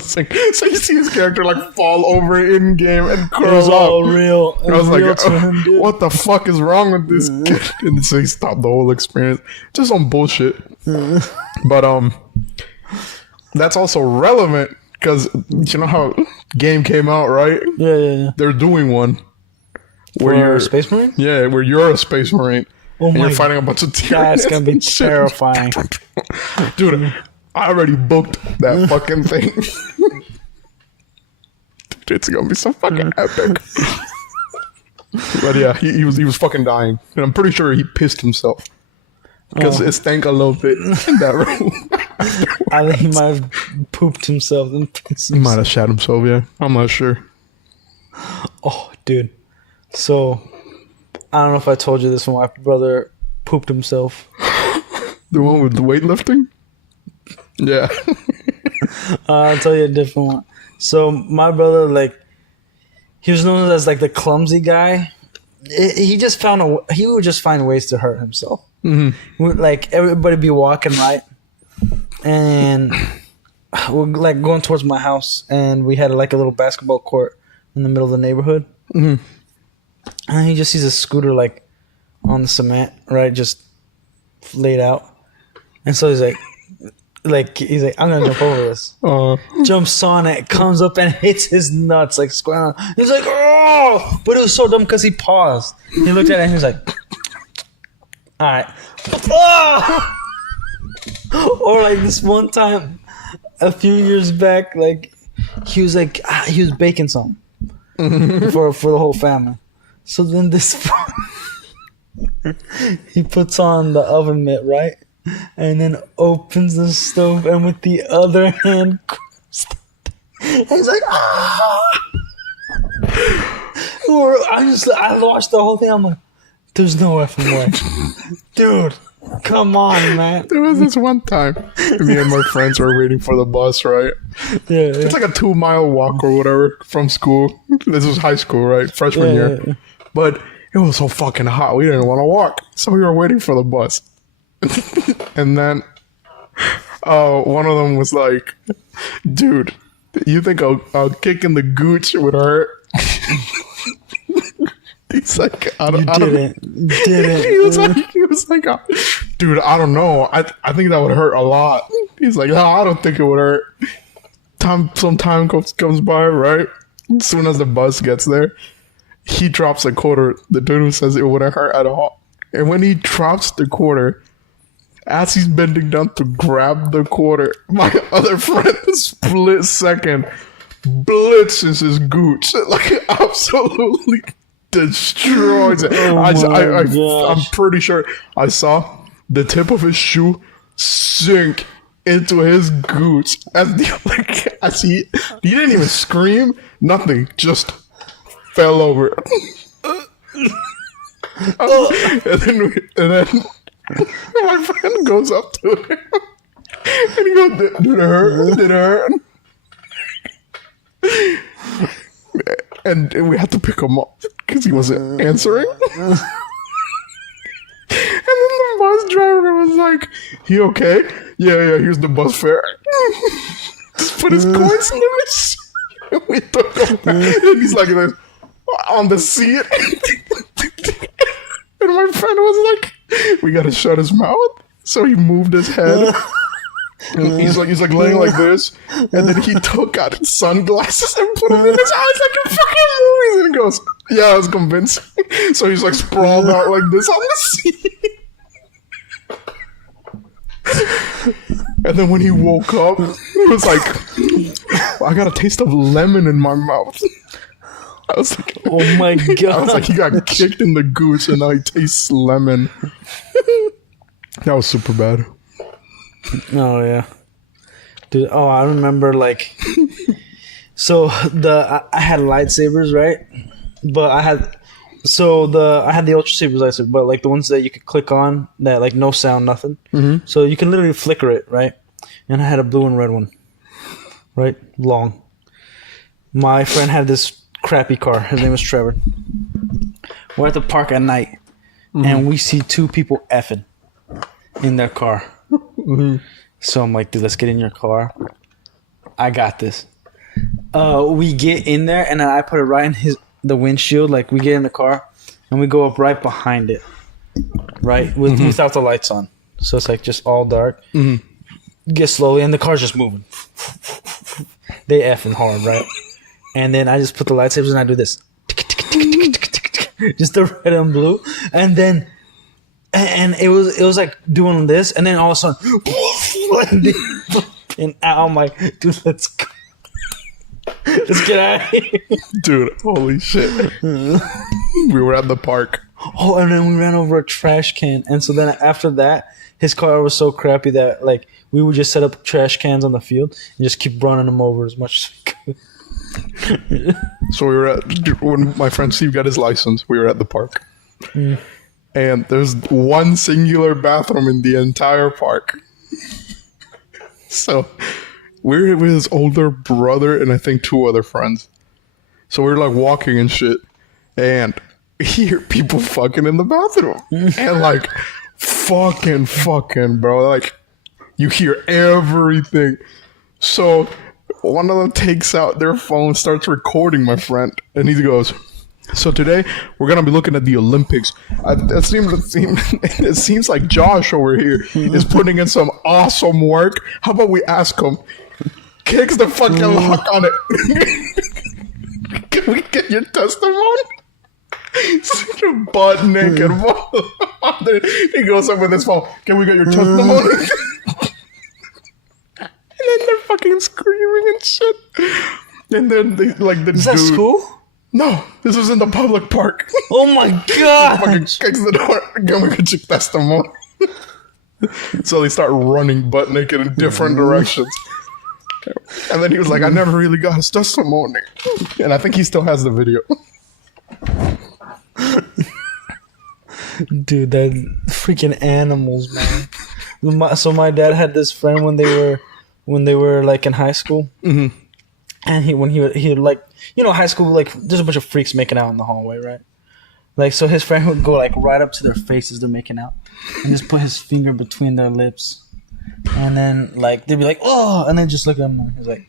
So you see his character like fall over in game and curl up. It was all real. I was like, what the fuck is wrong with this kid? And so he stopped the whole experience. Just on bullshit. But that's also relevant because you know how game came out, right? Yeah. They're doing one where you're a space marine. Yeah, where you're a space marine. Oh and my! You're fighting a bunch of Tyranids. That's gonna be terrifying, dude. I already booked that fucking thing. Dude, it's gonna be so fucking epic. But yeah, he was fucking dying, and I'm pretty sure he pissed himself because it stank a little bit in that room. I think he might have pooped himself and pissed himself. He might have shat himself. Yeah, I'm not sure. Oh, dude. So I don't know if I told you this when my brother pooped himself. The one with the weightlifting? Yeah. I'll tell you a different one. So my brother, like, he was known as like the clumsy guy. He would just find ways to hurt himself. Like everybody be walking right, and we're like going towards my house, and we had like a little basketball court in the middle of the neighborhood. And he just sees a scooter like on the cement, right, just laid out. And so he's like, I'm gonna jump over this. Jumps on it, comes up and hits his nuts like square on. He's like, oh! But it was so dumb because he paused. He looked at it and he was like, all right. Oh! Or like this one time, a few years back, like he was baking something for the whole family. So then this he puts on the oven mitt, right? And then opens the stove and with the other hand he's like, ah! I watched the whole thing. I'm like, there's no effing way. Dude, come on, man. There was this one time me and my friends were waiting for the bus, right? Yeah. It's like a 2-mile walk or whatever from school. This was high school, right? Freshman year. Yeah. But it was so fucking hot. We didn't want to walk. So we were waiting for the bus. And then one of them was like, dude, you think a kick in the gooch would hurt? He's like, I don't didn't. He was like, dude, I don't know. I think that would hurt a lot. He's like, no, I don't think it would hurt. Some time comes by, right? As soon as the bus gets there, he drops a quarter. The dude who says it wouldn't hurt at all. And when he drops the quarter, as he's bending down to grab the quarter, my other friend, split second, blitzes his gooch. Like, absolutely destroys it. I'm pretty sure I saw the tip of his shoe sink into his gooch as he didn't even scream, nothing, just fell over. And then my friend goes up to him and he goes, did it hurt? Did it hurt? And we had to pick him up because he wasn't answering. And then the bus driver was like, "He okay? Yeah, here's the bus fare." Just put his coins in the machine. We took him back. And he's like this on the seat. And my friend was like, "We gotta shut his mouth." So he moved his head. And he's like laying like this. And then he took out his sunglasses and put them in his eyes like in fucking movies. And he goes, "Yeah, I was convinced." So he's like sprawled out like this on the seat. And then when he woke up, he was like, "I got a taste of lemon in my mouth." I was like, "Oh my god!" I was like, he got kicked in the goose, and now he tastes lemon. That was super bad. Oh yeah, dude. Oh, I remember like, so I had lightsabers, right? But I had the Ultra Sabers lightsaber, but like the ones that you could click on that like no sound, nothing. Mm-hmm. So you can literally flicker it, right? And I had a blue and red one, right? Long. My friend had this crappy car. His name was Trevor. We're at the park at night, and we see two people effing in their car. So I'm like, dude, let's get in your car. I got this. We get in there, and then I put it right in the windshield. Like, we get in the car, and we go up right behind it, right? Without the lights on. So it's like just all dark. Get slowly, and the car's just moving. They effing hard, right? And then I just put the lightsabers, and I do this. Just the red and blue. And then... And it was like doing this, and then all of a sudden, and I'm like, dude, let's go. Let's get out of here. Dude, holy shit. We were at the park. Oh, and then we ran over a trash can. And so then after that, his car was so crappy that like we would just set up trash cans on the field and just keep running them over as much as we could. So we were when my friend Steve got his license, we were at the park. And there's one singular bathroom in the entire park. So we're with his older brother and I think two other friends. So we're like walking and shit. And we hear people fucking in the bathroom. And like, fucking, bro. Like, you hear everything. So one of them takes out their phone, starts recording my friend. And he goes... So today we're gonna be looking at the Olympics. It seems like Josh over here is putting in some awesome work. How about we ask him? Kicks the fucking lock on it. Can we get your testimony? Such a butt naked. He goes up with his phone. Can we get your testimony? And then they're fucking screaming and shit. And then they like the Is dude. that school? No, this was in the public park. Oh my god! Fucking kicks the door. Can we get your testimony? So they start running butt naked in different directions. And then he was like, "I never really got his testimony." And I think he still has the video. Dude, that freaking animals, man. So my dad had this friend when they were like in high school. Mm-hmm. And when he would like, you know, high school, like, there's a bunch of freaks making out in the hallway, right? Like, so his friend would go, like, right up to their faces they're making out and just put his finger between their lips. And then, like, they'd be like, "Oh," and then just look at him and he's like,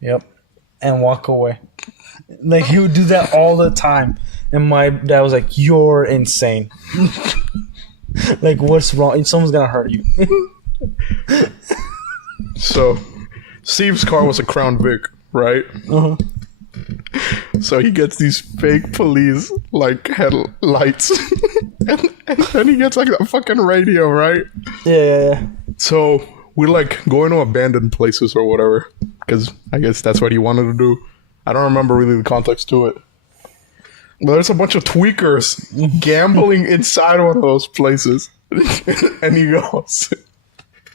"Yep," and walk away. Like, he would do that all the time. And my dad was like, "You're insane." Like, what's wrong? Someone's gonna hurt you. So... Steve's car was a Crown Vic, right? Uh-huh. So he gets these fake police, like, headlights. and then he gets, like, that fucking radio, right? Yeah. So we're, like, going to abandoned places or whatever. Because I guess that's what he wanted to do. I don't remember really the context to it. But there's a bunch of tweakers gambling inside one of those places. And he goes,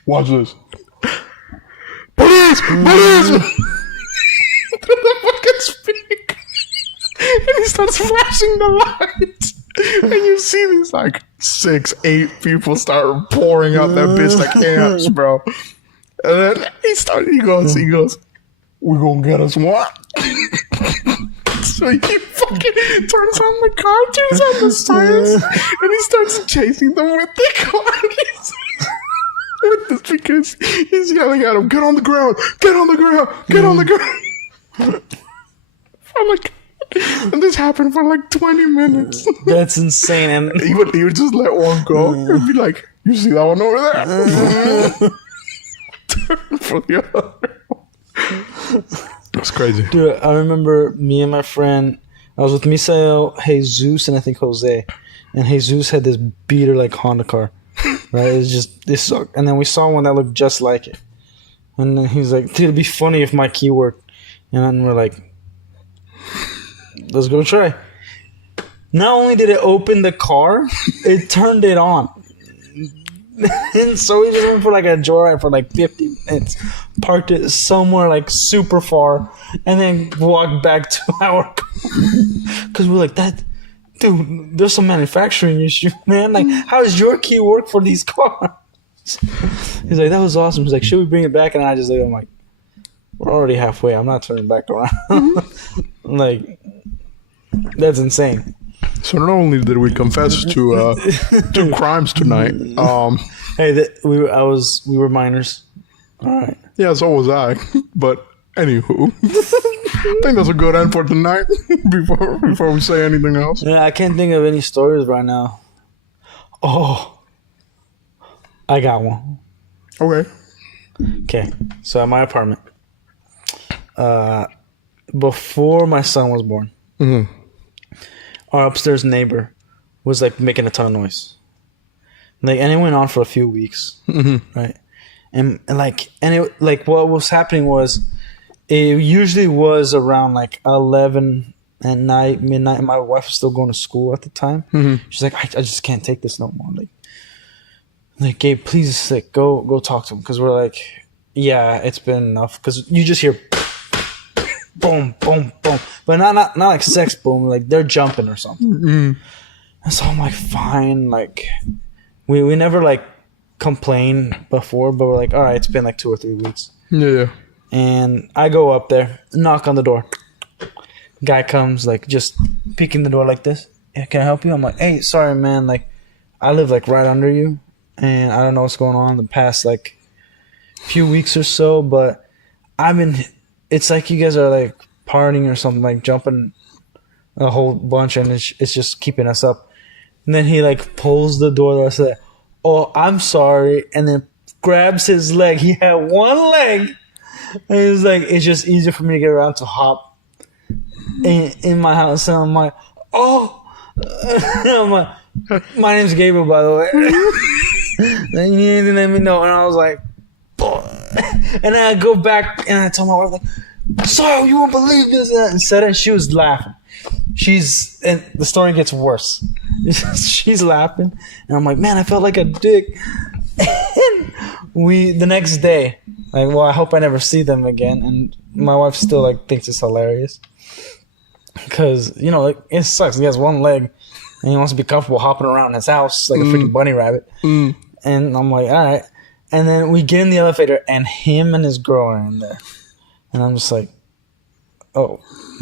"Watch this. Police! Police!" Through the fucking speaker. And he starts flashing the lights. And you see these like 6-8 people start pouring out that bitch like ants, bro. And then he goes, "We gonna get us one." So he fucking turns on the car, turns on the sirens, and he starts chasing them with the car. With this because he's yelling at him, "Get on the ground! Get on the ground! Get on the ground!" I'm like, and this happened for like 20 minutes. That's insane. And he would just let one go and be like, "You see that one over there?" Turn for the other. That's crazy. Dude, I remember me and my friend, I was with Misael, Jesus, and I think Jose. And Jesus had this beater like Honda car. Right? It sucked. And then we saw one that looked just like it. And then he's like, dude, it'd be funny if my key worked. And then we're like, let's go try. Not only did it open the car, it turned it on. And so we just went for like a joyride for like 50 minutes, parked it somewhere like super far, and then walked back to our car. Because we're like, dude, there's some manufacturing issue, man. Like, how does your key work for these cars? He's like, that was awesome. He's like, should we bring it back? And I just like, I'm like, we're already halfway. I'm not turning back around. Like, that's insane. So not only did we confess to 2 crimes tonight, hey, we were minors. All right. Yeah, so was I. But anywho, I think that's a good end for tonight. before we say anything else. Yeah, I can't think of any stories right now. Oh, I got one. Okay. So at my apartment, before my son was born, our upstairs neighbor was like making a ton of noise. Like, and it went on for a few weeks, right? And what was happening was, it usually was around like 11 at night, midnight. And my wife was still going to school at the time. She's like, I just can't take this no more. Like, Gabe, please, like, go talk to him, because we're like, yeah, it's been enough. Because you just hear boom, boom, boom, but not like sex boom, like they're jumping or something. And so I'm like, fine. Like, we never like complained before, but we're like, all right, it's been like 2 or 3 weeks. Yeah. And I go up there, knock on the door. Guy comes, like, just peeking the door like this. Yeah, can I help you? I'm like, hey, sorry, man. Like, I live like right under you, and I don't know what's going on in the past like few weeks or so, but it's like you guys are like partying or something, like jumping a whole bunch, and it's just keeping us up. And then he like pulls the door. The rest of that. Oh, I'm sorry, and then grabs his leg. He had one leg, and he was like, it's just easier for me to get around to hop in my house. And I'm like, oh, I'm like, my name's Gabriel, by the way. Then he didn't let me know, and I was like, oh. And then I go back and I tell my wife, like, sorry, you won't believe this. And said it, she was laughing. And the story gets worse. She's laughing, and I'm like, man, I felt like a dick. And the next day, like, well, I hope I never see them again. And my wife still like thinks it's hilarious, because like it sucks. He has one leg, and he wants to be comfortable hopping around his house like a freaking bunny rabbit. And I'm like, all right. And then we get in the elevator, and him and his girl are in there, and I'm just like, oh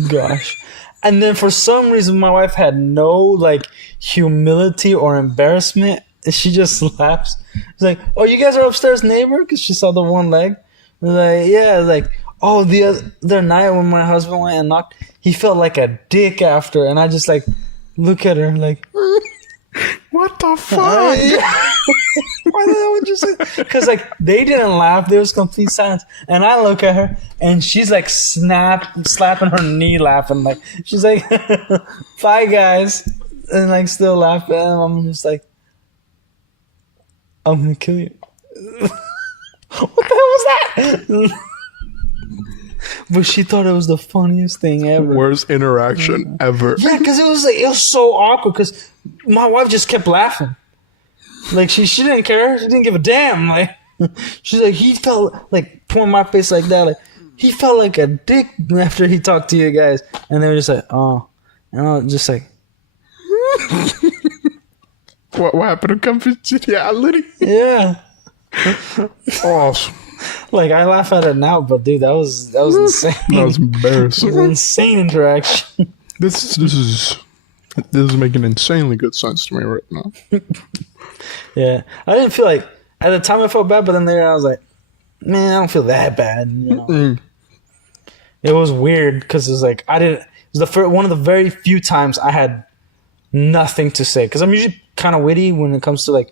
gosh. And then for some reason, my wife had no like humility or embarrassment. She just laughs. She's like, "Oh, you guys are upstairs neighbor?" Because she saw the one leg. Like, yeah, like, oh, the other night when my husband went and knocked, he felt like a dick after. And I just like look at her like, what the fuck? Why the hell would you say? Because like they didn't laugh. There was complete silence. And I look at her, and she's like slapping her knee, laughing. Like, she's like, "Bye, guys," and like still laughing. And I'm just like, I'm gonna kill you. What the hell was that? But she thought it was the funniest thing ever. Worst interaction ever. Yeah, because it was so awkward. Because my wife just kept laughing. Like, she didn't care. She didn't give a damn. Like, she's like, he felt like pouring my face like that. Like, he felt like a dick after he talked to you guys. And they were just like, oh, and I was just like, what happened to confidentiality? Yeah. Awesome. Like I laugh at it now, but dude, that was insane. That was It was embarrassing. an insane interaction. This is making insanely good sense to me right now. Yeah, I didn't feel like at the time I felt bad, but then later I was like, man, I don't feel that bad. You know, it was weird because it was like I didn't. It was the first, one of the very few times I had nothing to say because I'm usually kind of witty when it comes to like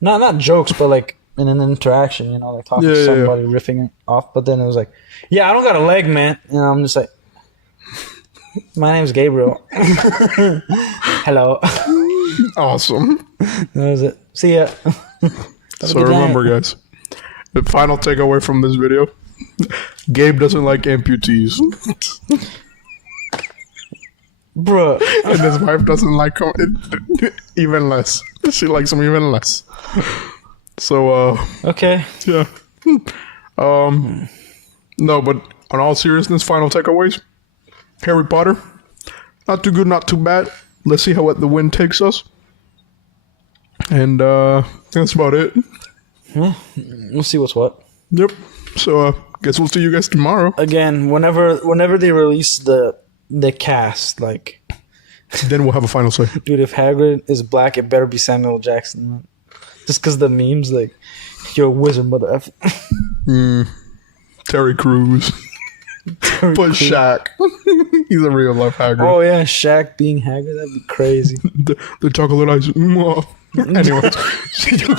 not jokes, but like in an interaction. You know, like talking to somebody, riffing it off. But then it was like, yeah, I don't got a leg, man. And I'm just like, my name's Gabriel. Hello. Awesome. That was it. See ya. So remember, guys, the final takeaway from this video: Gabe doesn't like amputees, Bruh. and his wife doesn't like him even less. She likes him even less. So, Okay. yeah. No, but on all seriousness, final takeaways: Harry Potter, not too good, not too bad. Let's see how the wind takes us. And that's about it. Yeah. We'll see what's what. Yep. So guess we'll see you guys tomorrow. Again, whenever they release the cast, like, Then we'll have a final say. dude, if Hagrid is black, it better be Samuel Jackson. Man. Just because the memes, like, you're a wizard, mother F. Terry Crews. But Shaq. He's a real life Hagrid. Oh yeah, Shaq being Hagrid, that'd be crazy. The chocolate ice. Anyways, see you